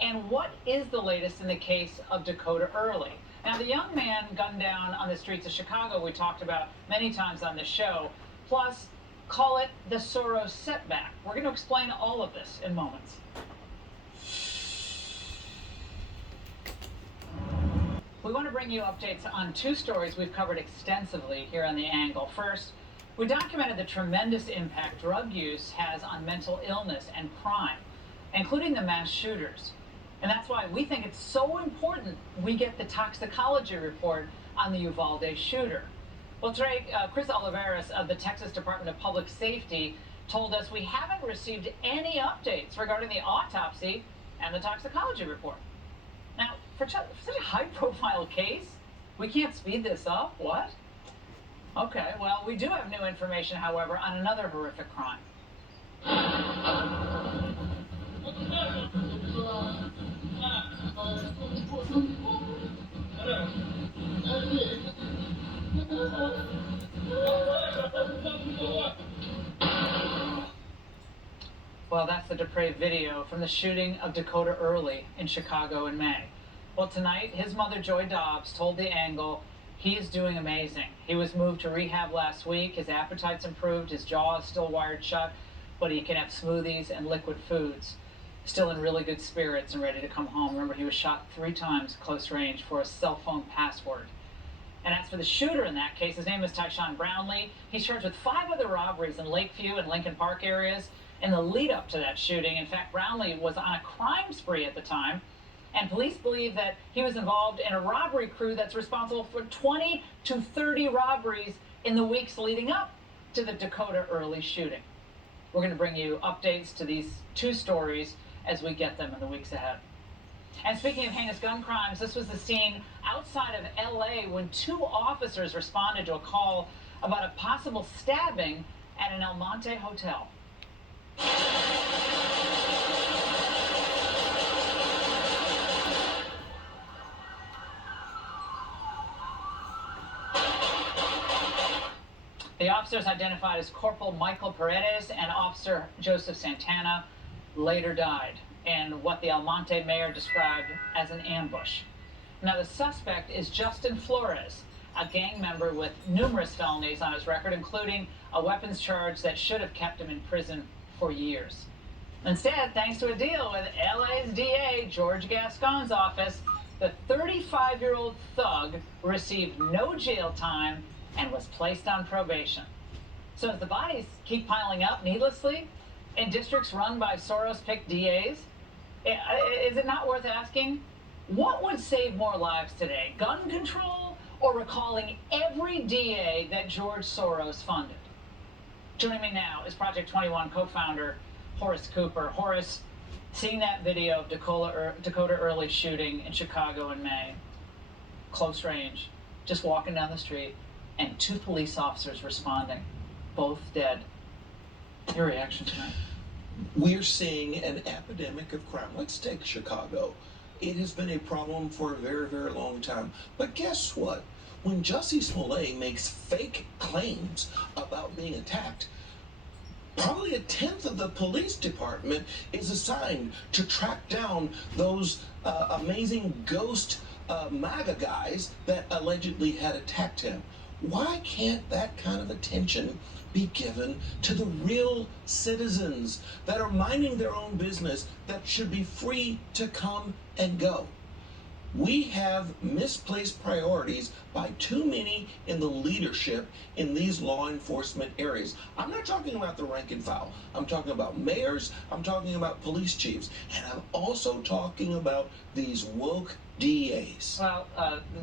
And what is the latest in the case of Dakota Early? Now, the young man gunned down on the streets of Chicago we talked about many times on this show, plus call it the Soros setback. We're going to explain all of this in moments. We want to bring you updates on two stories we've covered extensively here on The Angle. First, we documented the tremendous impact drug use has on mental illness and crime, including the mass shooters. And that's why we think it's so important we get the toxicology report on the Uvalde shooter. Well, today, Chris Olivares of the Texas Department of Public Safety told us we haven't received any updates regarding the autopsy and the toxicology report. Now, for such a high-profile case, we can't speed this up? What? Okay, well, we do have new information, however, on another horrific crime. Well, that's the depraved video from the shooting of Dakota Early in Chicago in May. Well, tonight, his mother, Joy Dobbs, told The Angle he is doing amazing. He was moved to rehab last week. His appetite's improved. His jaw is still wired shut, but he can have smoothies and liquid foods. Still in really good spirits and ready to come home. Remember, he was shot 3 times close range for a cell phone password. And as for the shooter in that case, his name is Tyshawn Brownlee. He's charged with 5 other robberies in Lakeview and Lincoln Park areas in the lead up to that shooting. In fact, Brownlee was on a crime spree at the time, and police believe that he was involved in a robbery crew that's responsible for 20 to 30 robberies in the weeks leading up to the Dakota Early shooting. We're going to bring you updates to these two stories as we get them in the weeks ahead. And speaking of heinous gun crimes, this was the scene outside of LA when 2 officers responded to a call about a possible stabbing at an El Monte hotel. The officers, identified as Corporal Michael Paredes and Officer Joseph Santana, later died in what the El Monte mayor described as an ambush. Now, the suspect is Justin Flores, a gang member with numerous felonies on his record, including a weapons charge that should have kept him in prison for years. Instead, thanks to a deal with LA's DA, George Gascon's office, the 35-year-old thug received no jail time and was placed on probation. So as the bodies keep piling up needlessly in districts run by Soros-picked DAs, is it not worth asking, what would save more lives today, gun control or recalling every DA that George Soros funded? Joining me now is Project 21 co-founder Horace Cooper. Horace, seeing that video of Dakota Early's shooting in Chicago in May, close range, just walking down the street, and 2 police officers responding, both dead. Your reaction tonight? We're seeing an epidemic of crime. Let's take Chicago. It has been a problem for a very, very long time. But guess what? When Jussie Smollett makes fake claims about being attacked, probably 1/10 of the police department is assigned to track down those amazing ghost MAGA guys that allegedly had attacked him. Why can't that kind of attention be given to the real citizens that are minding their own business, that should be free to come and go? We have misplaced priorities by too many in the leadership in these law enforcement areas. I'm not talking about the rank and file. I'm talking about mayors. I'm talking about police chiefs. And I'm also talking about these woke DAs. Well,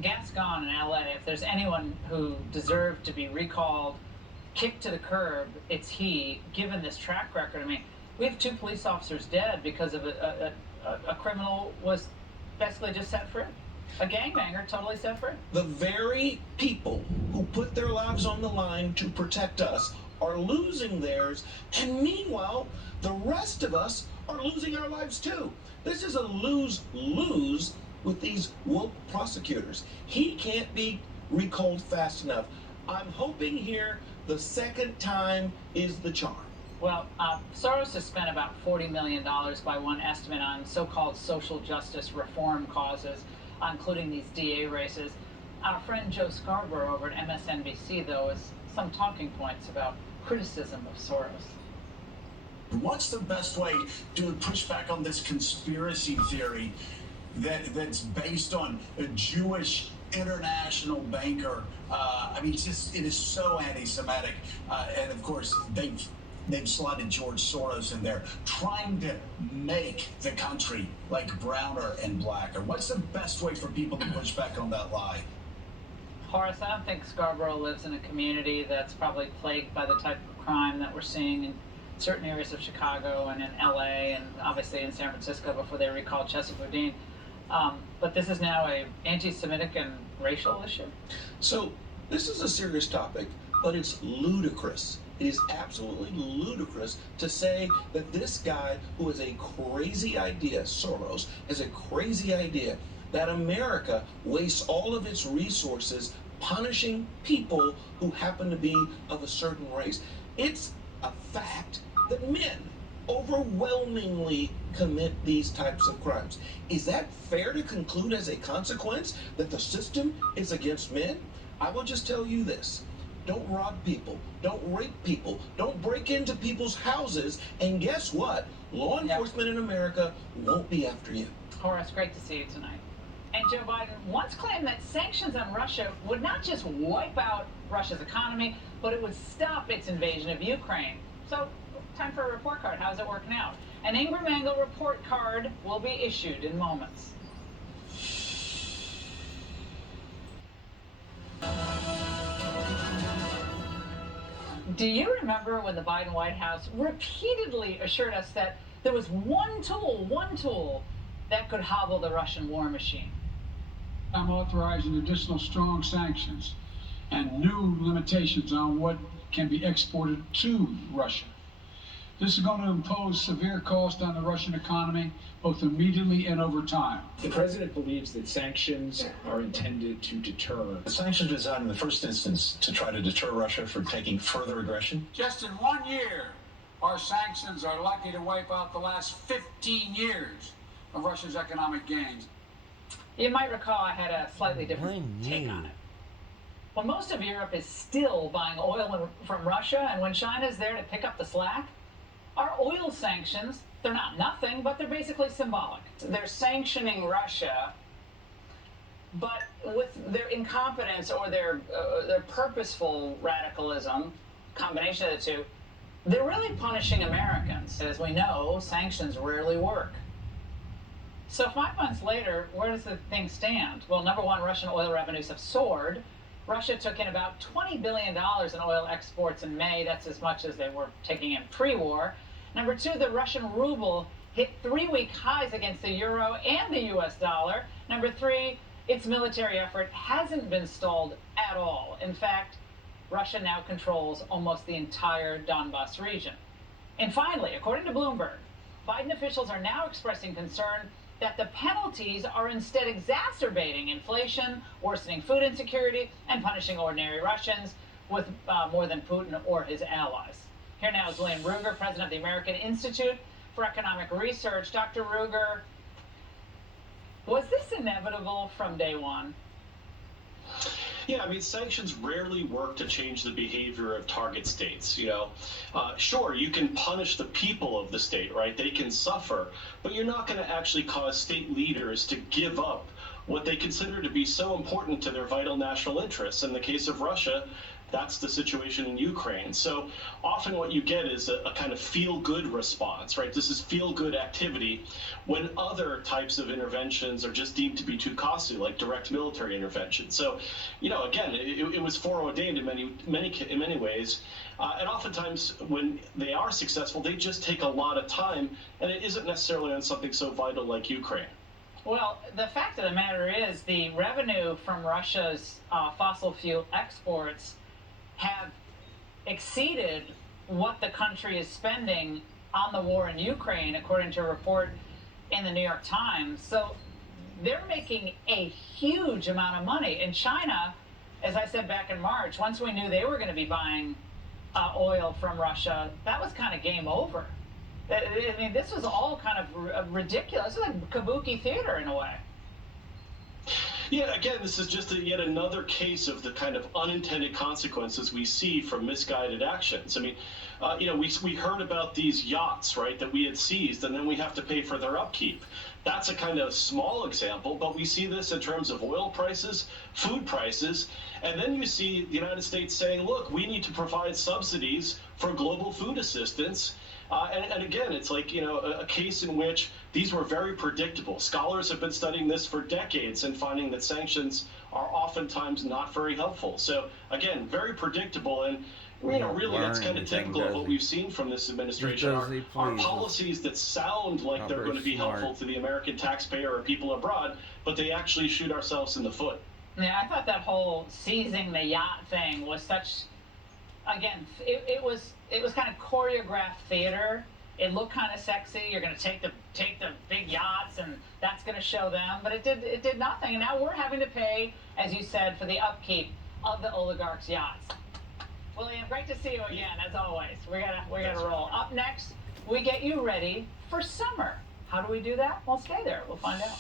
Gascon in LA, if there's anyone who deserved to be recalled, kicked to the curb, it's he, given this track record. I mean, we have 2 police officers dead because of a criminal was basically just set free. A gangbanger totally set free. The very people who put their lives on the line to protect us are losing theirs, and meanwhile, the rest of us are losing our lives too. This is a lose-lose with these woke prosecutors. He can't be recalled fast enough. I'm hoping here the second time is the charm. Well, Soros has spent about $40 million by one estimate on so-called social justice reform causes, including these DA races. Our friend Joe Scarborough over at MSNBC, though, has some talking points about criticism of Soros. What's the best way to push back on this conspiracy theory that's based on a Jewish international banker? I mean, it is so anti-Semitic, and of course they've slotted George Soros in there, trying to make the country like browner and blacker. What's the best way for people to push back on that lie? Horace, I don't think Scarborough lives in a community that's probably plagued by the type of crime that we're seeing in certain areas of Chicago and in LA and obviously in San Francisco before they recalled Chesa Boudin. But this is now an anti-Semitic and racial issue. So this is a serious topic, but it's ludicrous. It is absolutely ludicrous to say that this guy who has a crazy idea, Soros, has a crazy idea that America wastes all of its resources punishing people who happen to be of a certain race. It's a fact that men overwhelmingly commit these types of crimes. Is that fair to conclude as a consequence that the system is against men? I will just tell you this. Don't rob people. Don't rape people. Don't break into people's houses. And guess what? Law enforcement in America won't be after you. Horace, great to see you tonight. And Joe Biden once claimed that sanctions on Russia would not just wipe out Russia's economy, but it would stop its invasion of Ukraine. So, time for a report card. How's it working out? An Ingraham report card will be issued in moments. Do you remember when the Biden White House repeatedly assured us that there was one tool that could hobble the Russian war machine? I'm authorizing additional strong sanctions and new limitations on what can be exported to Russia. This is going to impose severe cost on the Russian economy, both immediately and over time. The president believes that sanctions are intended to deter. The sanctions are designed in the first instance to try to deter Russia from taking further aggression. Just in 1 year, our sanctions are likely to wipe out the last 15 years of Russia's economic gains. You might recall I had a slightly different take on it. When most of Europe is still buying oil from Russia, and when China's there to pick up the slack, our oil sanctions, they're not nothing, but they're basically symbolic. They're sanctioning Russia, but with their incompetence or their purposeful radicalism, combination of the two, they're really punishing Americans. As we know, sanctions rarely work. So 5 months later, where does the thing stand? Well, number one, Russian oil revenues have soared. Russia took in about $20 billion in oil exports in May. That's as much as they were taking in pre-war. Number two, the Russian ruble hit 3-week highs against the euro and the US dollar. Number three, its military effort hasn't been stalled at all. In fact, Russia now controls almost the entire Donbas region. And finally, according to Bloomberg, Biden officials are now expressing concern that the penalties are instead exacerbating inflation, worsening food insecurity, and punishing ordinary Russians with more than Putin or his allies. Here now is William Ruger, president of the American Institute for Economic Research. Dr. Ruger, was this inevitable from day one? Yeah, I mean, sanctions rarely work to change the behavior of target states. Sure, you can punish the people of the state, right? They can suffer, but you're not going to actually cause state leaders to give up what they consider to be so important to their vital national interests. In the case of Russia, that's the situation in Ukraine. So often what you get is a kind of feel-good response, right? This is feel-good activity when other types of interventions are just deemed to be too costly, like direct military intervention. So, again, it was foreordained in many ways. And oftentimes when they are successful, they just take a lot of time, and it isn't necessarily on something so vital like Ukraine. Well, the fact of the matter is the revenue from Russia's fossil fuel exports have exceeded what the country is spending on the war in Ukraine, according to a report in the New York Times. So they're making a huge amount of money. In China, as I said back in March, once we knew they were going to be buying oil from Russia, that was kind of game over. I mean, this was all kind of ridiculous. It was like kabuki theater in a way. Yeah, again, this is just yet another case of the kind of unintended consequences we see from misguided actions. I mean, we heard about these yachts, right, that we had seized, and then we have to pay for their upkeep. That's a kind of small example, but we see this in terms of oil prices, food prices, and then you see the United States saying, look, we need to provide subsidies for global food assistance. And again, it's like, a case in which these were very predictable. Scholars have been studying this for decades and finding that sanctions are oftentimes not very helpful. So, again, very predictable. And, really, that's kind of typical of what we've seen from this administration are policies that sound like they're going to be helpful to the American taxpayer or people abroad, but they actually shoot ourselves in the foot. Yeah, I thought that whole seizing the yacht thing was such, again, it was kind of choreographed theater. It looked kind of sexy. You're going to take the big yachts, and that's going to show them. But it did nothing. And now we're having to pay, as you said, for the upkeep of the oligarchs' yachts. William, great to see you again, as always. We gotta roll. Up next, we get you ready for summer. How do we do that? Well, stay there. We'll find out.